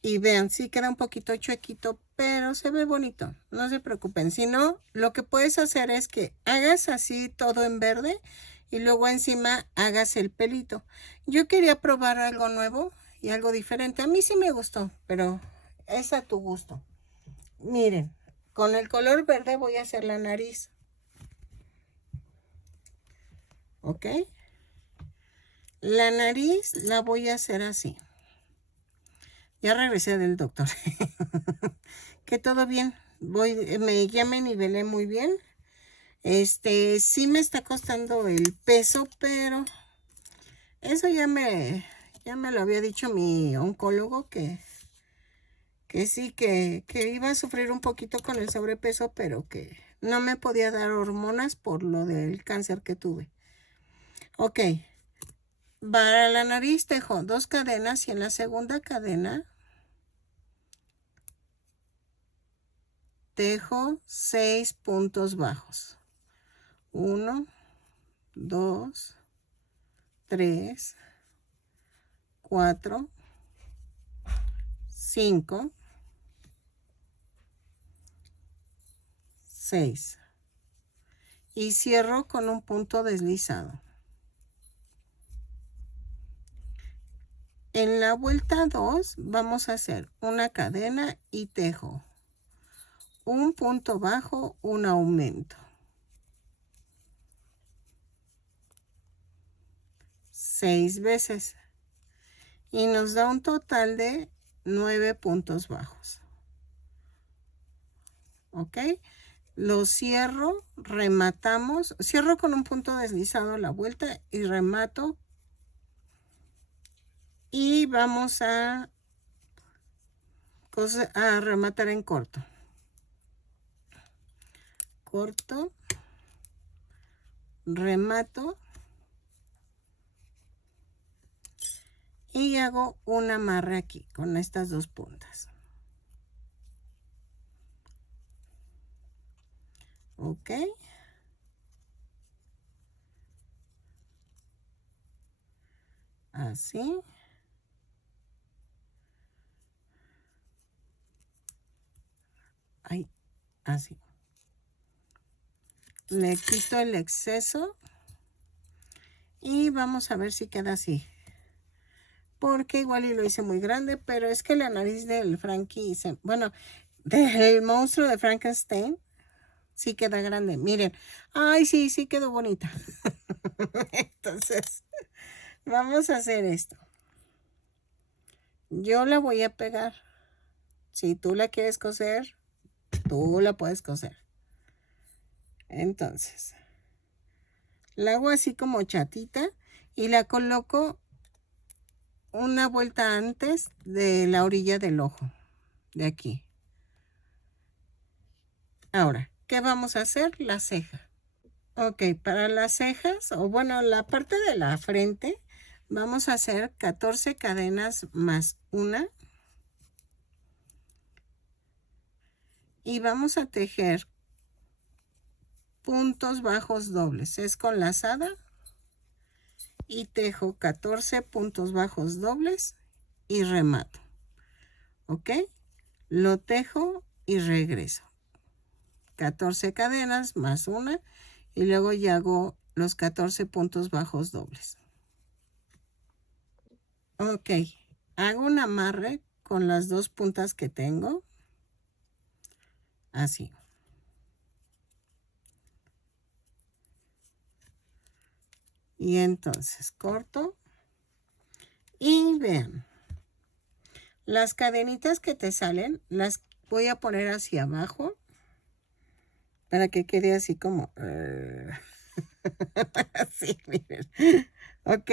y vean, sí queda un poquito chuequito, pero se ve bonito. No se preocupen. Si no, lo que puedes hacer es que hagas así todo en verde y luego encima hagas el pelito. Yo quería probar algo nuevo y algo diferente. A mí sí me gustó, pero es a tu gusto. Miren, con el color verde voy a hacer la nariz. ¿Ok? La nariz la voy a hacer así. Ya regresé del doctor. Que todo bien. Ya me nivelé muy bien. Sí me está costando el peso, pero eso ya me lo había dicho mi oncólogo que sí, que iba a sufrir un poquito con el sobrepeso, pero que no me podía dar hormonas por lo del cáncer que tuve. Ok, para la nariz tejo 2 cadenas y en la segunda cadena tejo 6 puntos bajos. 1, 2, 3, 4, 5, 6. Y cierro con un punto deslizado. En la vuelta 2 vamos a hacer una cadena y tejo un punto bajo, un aumento. 6 veces. Y nos da un total de 9 puntos bajos. ¿Ok? Lo cierro, rematamos. Cierro con un punto deslizado a la vuelta y remato. Y vamos a rematar en corto. Corto. Remato. Y hago un amarre aquí con estas 2 puntas. Ok. Así. Ahí, así. Le quito el exceso y vamos a ver si queda así. Porque igual y lo hice muy grande, pero es que la nariz del Frankie, bueno, del monstruo de Frankenstein, sí queda grande. Miren, ay, sí, sí quedó bonita. Entonces, vamos a hacer esto. Yo la voy a pegar. Si tú la quieres coser, tú la puedes coser. Entonces, la hago así como chatita y la coloco una vuelta antes de la orilla del ojo, de aquí. Ahora, ¿qué vamos a hacer? La ceja. Ok, para las cejas, o bueno, la parte de la frente, vamos a hacer 14 cadenas más una. Y vamos a tejer puntos bajos dobles. Es con lazada. Y tejo 14 puntos bajos dobles y remato. ¿Ok? Lo tejo y regreso. 14 cadenas más una y luego ya hago los 14 puntos bajos dobles. Ok, hago un amarre con las dos puntas que tengo. Así. Y entonces corto. Y vean, las cadenitas que te salen las voy a poner hacia abajo para que quede así como... así, miren. Ok,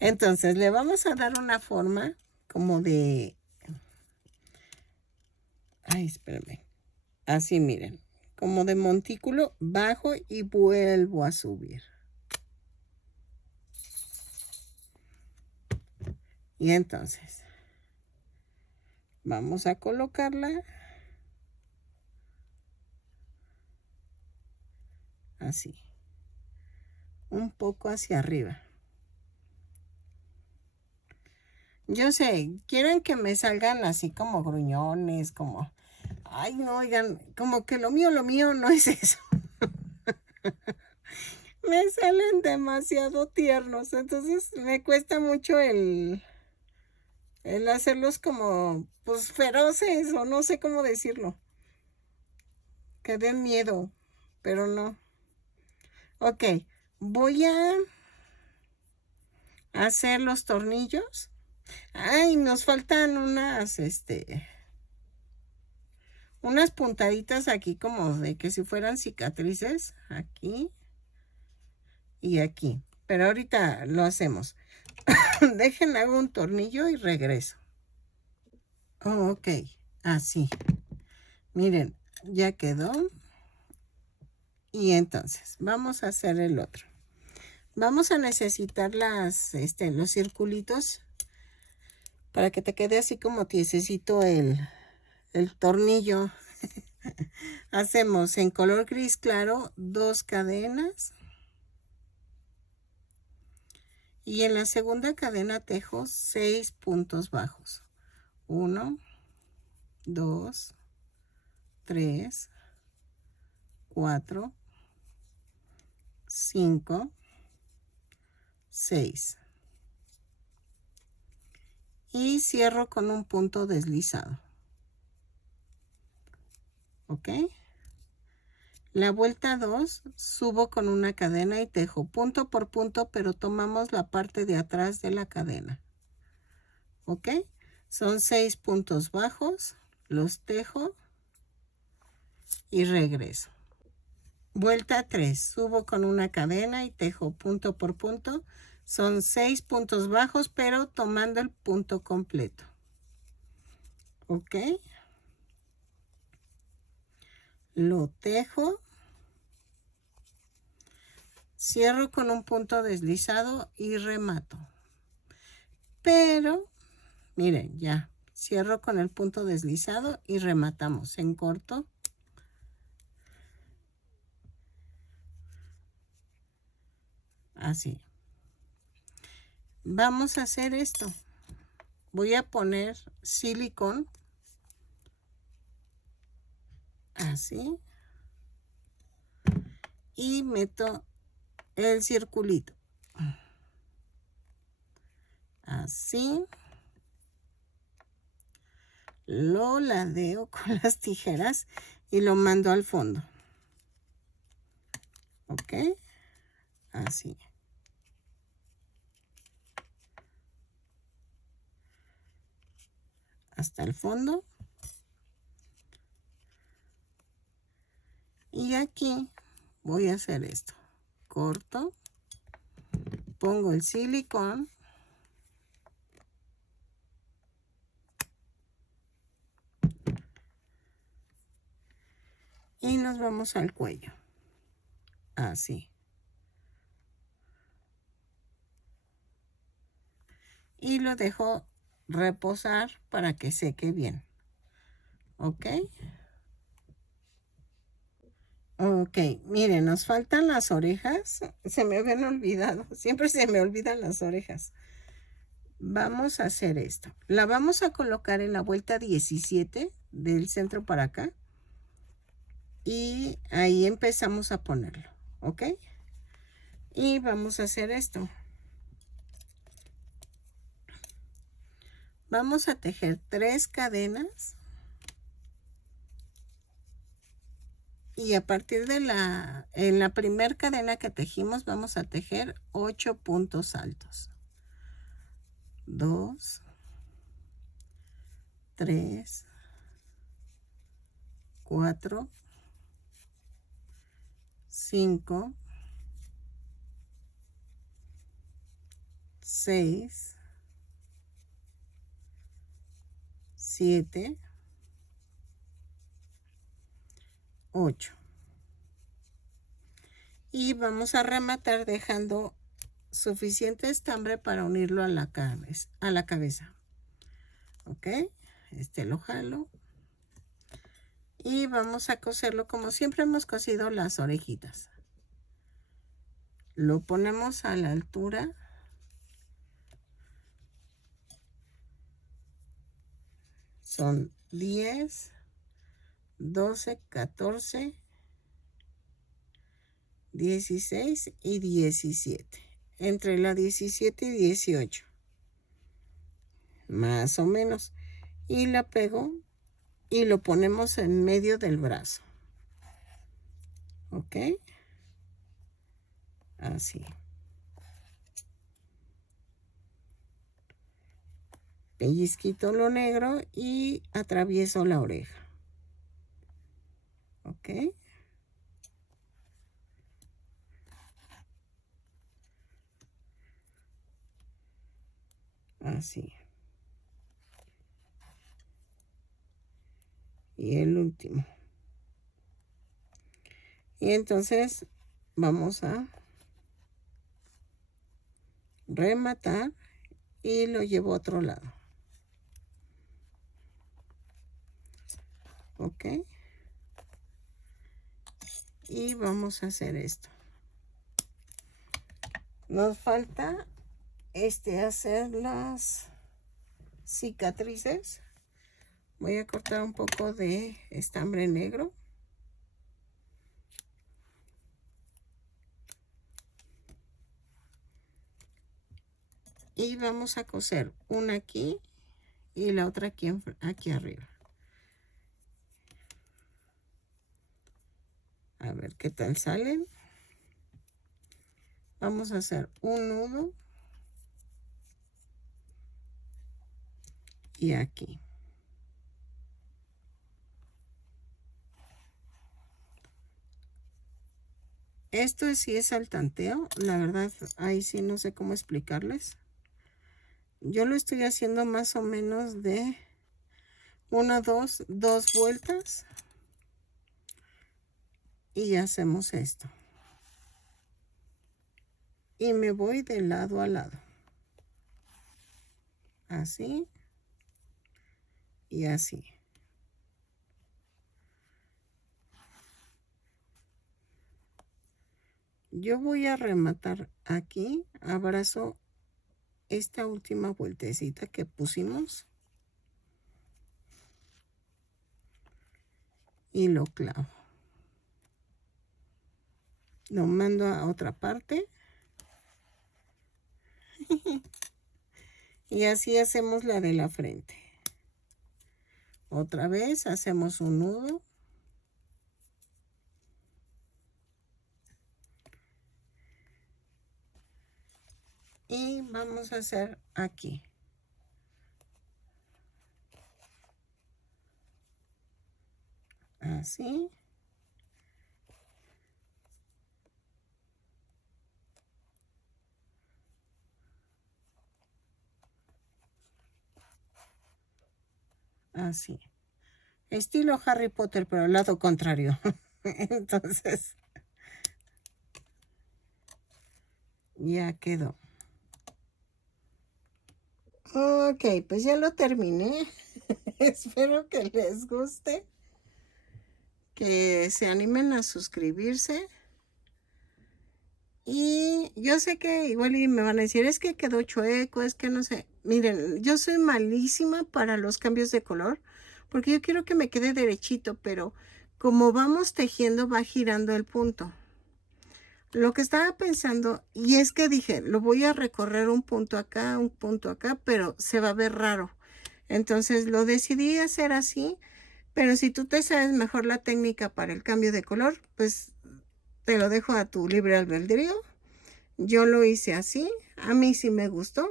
entonces le vamos a dar una forma como de... Ay, espérame. Así, miren. Como de montículo, bajo y vuelvo a subir. Y entonces, vamos a colocarla así. Un poco hacia arriba. Yo sé, quieren que me salgan así como gruñones, como... Ay, no, oigan, como que lo mío no es eso. Me salen demasiado tiernos, entonces me cuesta mucho el hacerlos como, pues, feroces, o no sé cómo decirlo. Que den miedo, pero no. Ok, voy a hacer los tornillos. Ay, nos faltan unas puntaditas aquí como de que si fueran cicatrices, aquí y aquí. Pero ahorita lo hacemos. Dejen, hago un tornillo y regreso. Oh, ok, así. Miren, ya quedó. Y entonces, vamos a hacer el otro. Vamos a necesitar los circulitos para que te quede así como tiesecito el tornillo. Hacemos en color gris claro 2 cadenas. Y en la segunda cadena tejo 6 puntos bajos. 1, 2, 3, 4, 5, 6. Y cierro con un punto deslizado. ¿Ok? La vuelta 2 subo con una cadena y tejo punto por punto, pero tomamos la parte de atrás de la cadena. ¿Ok? Son 6 puntos bajos, los tejo y regreso. Vuelta 3, subo con una cadena y tejo punto por punto. Son 6 puntos bajos, pero tomando el punto completo. ¿Ok? Lo tejo. Cierro con un punto deslizado y remato. Pero, miren, ya. Cierro con el punto deslizado y rematamos en corto. Así. Vamos a hacer esto. Voy a poner silicón. Así. Y meto el circulito. Así. Lo ladeo con las tijeras y lo mando al fondo. ¿Ok? Así. Hasta el fondo. Y aquí voy a hacer esto. Corto. Pongo el silicón. Y nos vamos al cuello. Así. Y lo dejo reposar para que seque bien. ¿Ok? Ok, miren, nos faltan las orejas. Se me habían olvidado. Siempre se me olvidan las orejas. Vamos a hacer esto. La vamos a colocar en la vuelta 17 del centro para acá. Y ahí empezamos a ponerlo. ¿Ok? Y vamos a hacer esto. Vamos a tejer 3 cadenas. Y a partir de en la primera cadena que tejimos, vamos a tejer 8 puntos altos. 2, 3, 4, 5, 6, 7, 8. Y vamos a rematar dejando suficiente estambre para unirlo a la cabeza. ¿Ok? Este lo jalo. Y vamos a coserlo como siempre hemos cosido las orejitas. Lo ponemos a la altura. Son 10, 12, 14, 16 y 17. Entre la 17 y 18. Más o menos. Y la pego y lo ponemos en medio del brazo. ¿Ok? Así. Pellizquito lo negro y atravieso la oreja. ¿Ok? Así. Y el último. Y entonces vamos a rematar y lo llevo a otro lado. ¿Ok? Y vamos a hacer esto. Nos falta hacer las cicatrices. Voy a cortar un poco de estambre negro. Y vamos a coser una aquí y la otra aquí arriba. A ver qué tal salen. Vamos a hacer un nudo. Y aquí. Esto sí es al tanteo. La verdad, ahí sí no sé cómo explicarles. Yo lo estoy haciendo más o menos de dos vueltas. Y hacemos esto. Y me voy de lado a lado. Así. Y así. Yo voy a rematar aquí, abrazo esta última vueltecita que pusimos y lo clavo. Lo mando a otra parte. Y así hacemos la de la frente. Otra vez hacemos un nudo. Y vamos a hacer aquí. Así. Así. Estilo Harry Potter, pero al lado contrario. Entonces, ya quedó. Ok, pues ya lo terminé. Espero que les guste. Que se animen a suscribirse. Y yo sé que igual y me van a decir, es que quedó chueco, es que no sé. Miren, yo soy malísima para los cambios de color, porque yo quiero que me quede derechito, pero como vamos tejiendo va girando el punto. Lo que estaba pensando, y es que dije, lo voy a recorrer un punto acá, pero se va a ver raro. Entonces lo decidí hacer así, pero si tú te sabes mejor la técnica para el cambio de color, pues te lo dejo a tu libre albedrío. Yo lo hice así, a mí sí me gustó.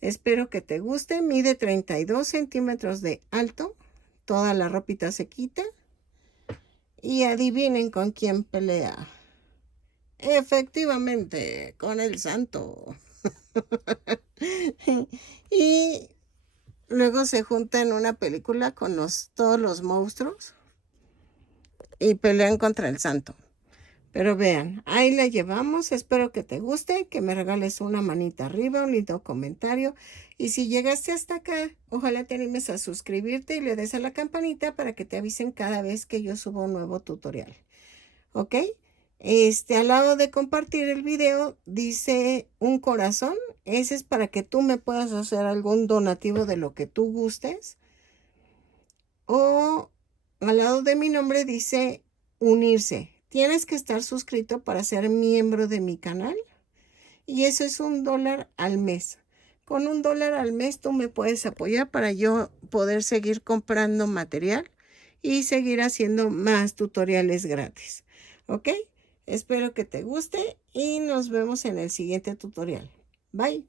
Espero que te guste. Mide 32 centímetros de alto. Toda la ropita se quita. Y adivinen con quién pelea. Efectivamente, con el santo. Y luego se junta en una película con todos los monstruos y pelean contra el santo. Pero vean, ahí la llevamos. Espero que te guste, que me regales una manita arriba, un lindo comentario. Y si llegaste hasta acá, ojalá te animes a suscribirte y le des a la campanita para que te avisen cada vez que yo subo un nuevo tutorial. ¿Ok? Al lado de compartir el video dice un corazón. Ese es para que tú me puedas hacer algún donativo de lo que tú gustes. O al lado de mi nombre dice unirse. Tienes que estar suscrito para ser miembro de mi canal. Y eso es $1 al mes. Con $1 al mes tú me puedes apoyar para yo poder seguir comprando material y seguir haciendo más tutoriales gratis. ¿Ok? Espero que te guste y nos vemos en el siguiente tutorial. Bye.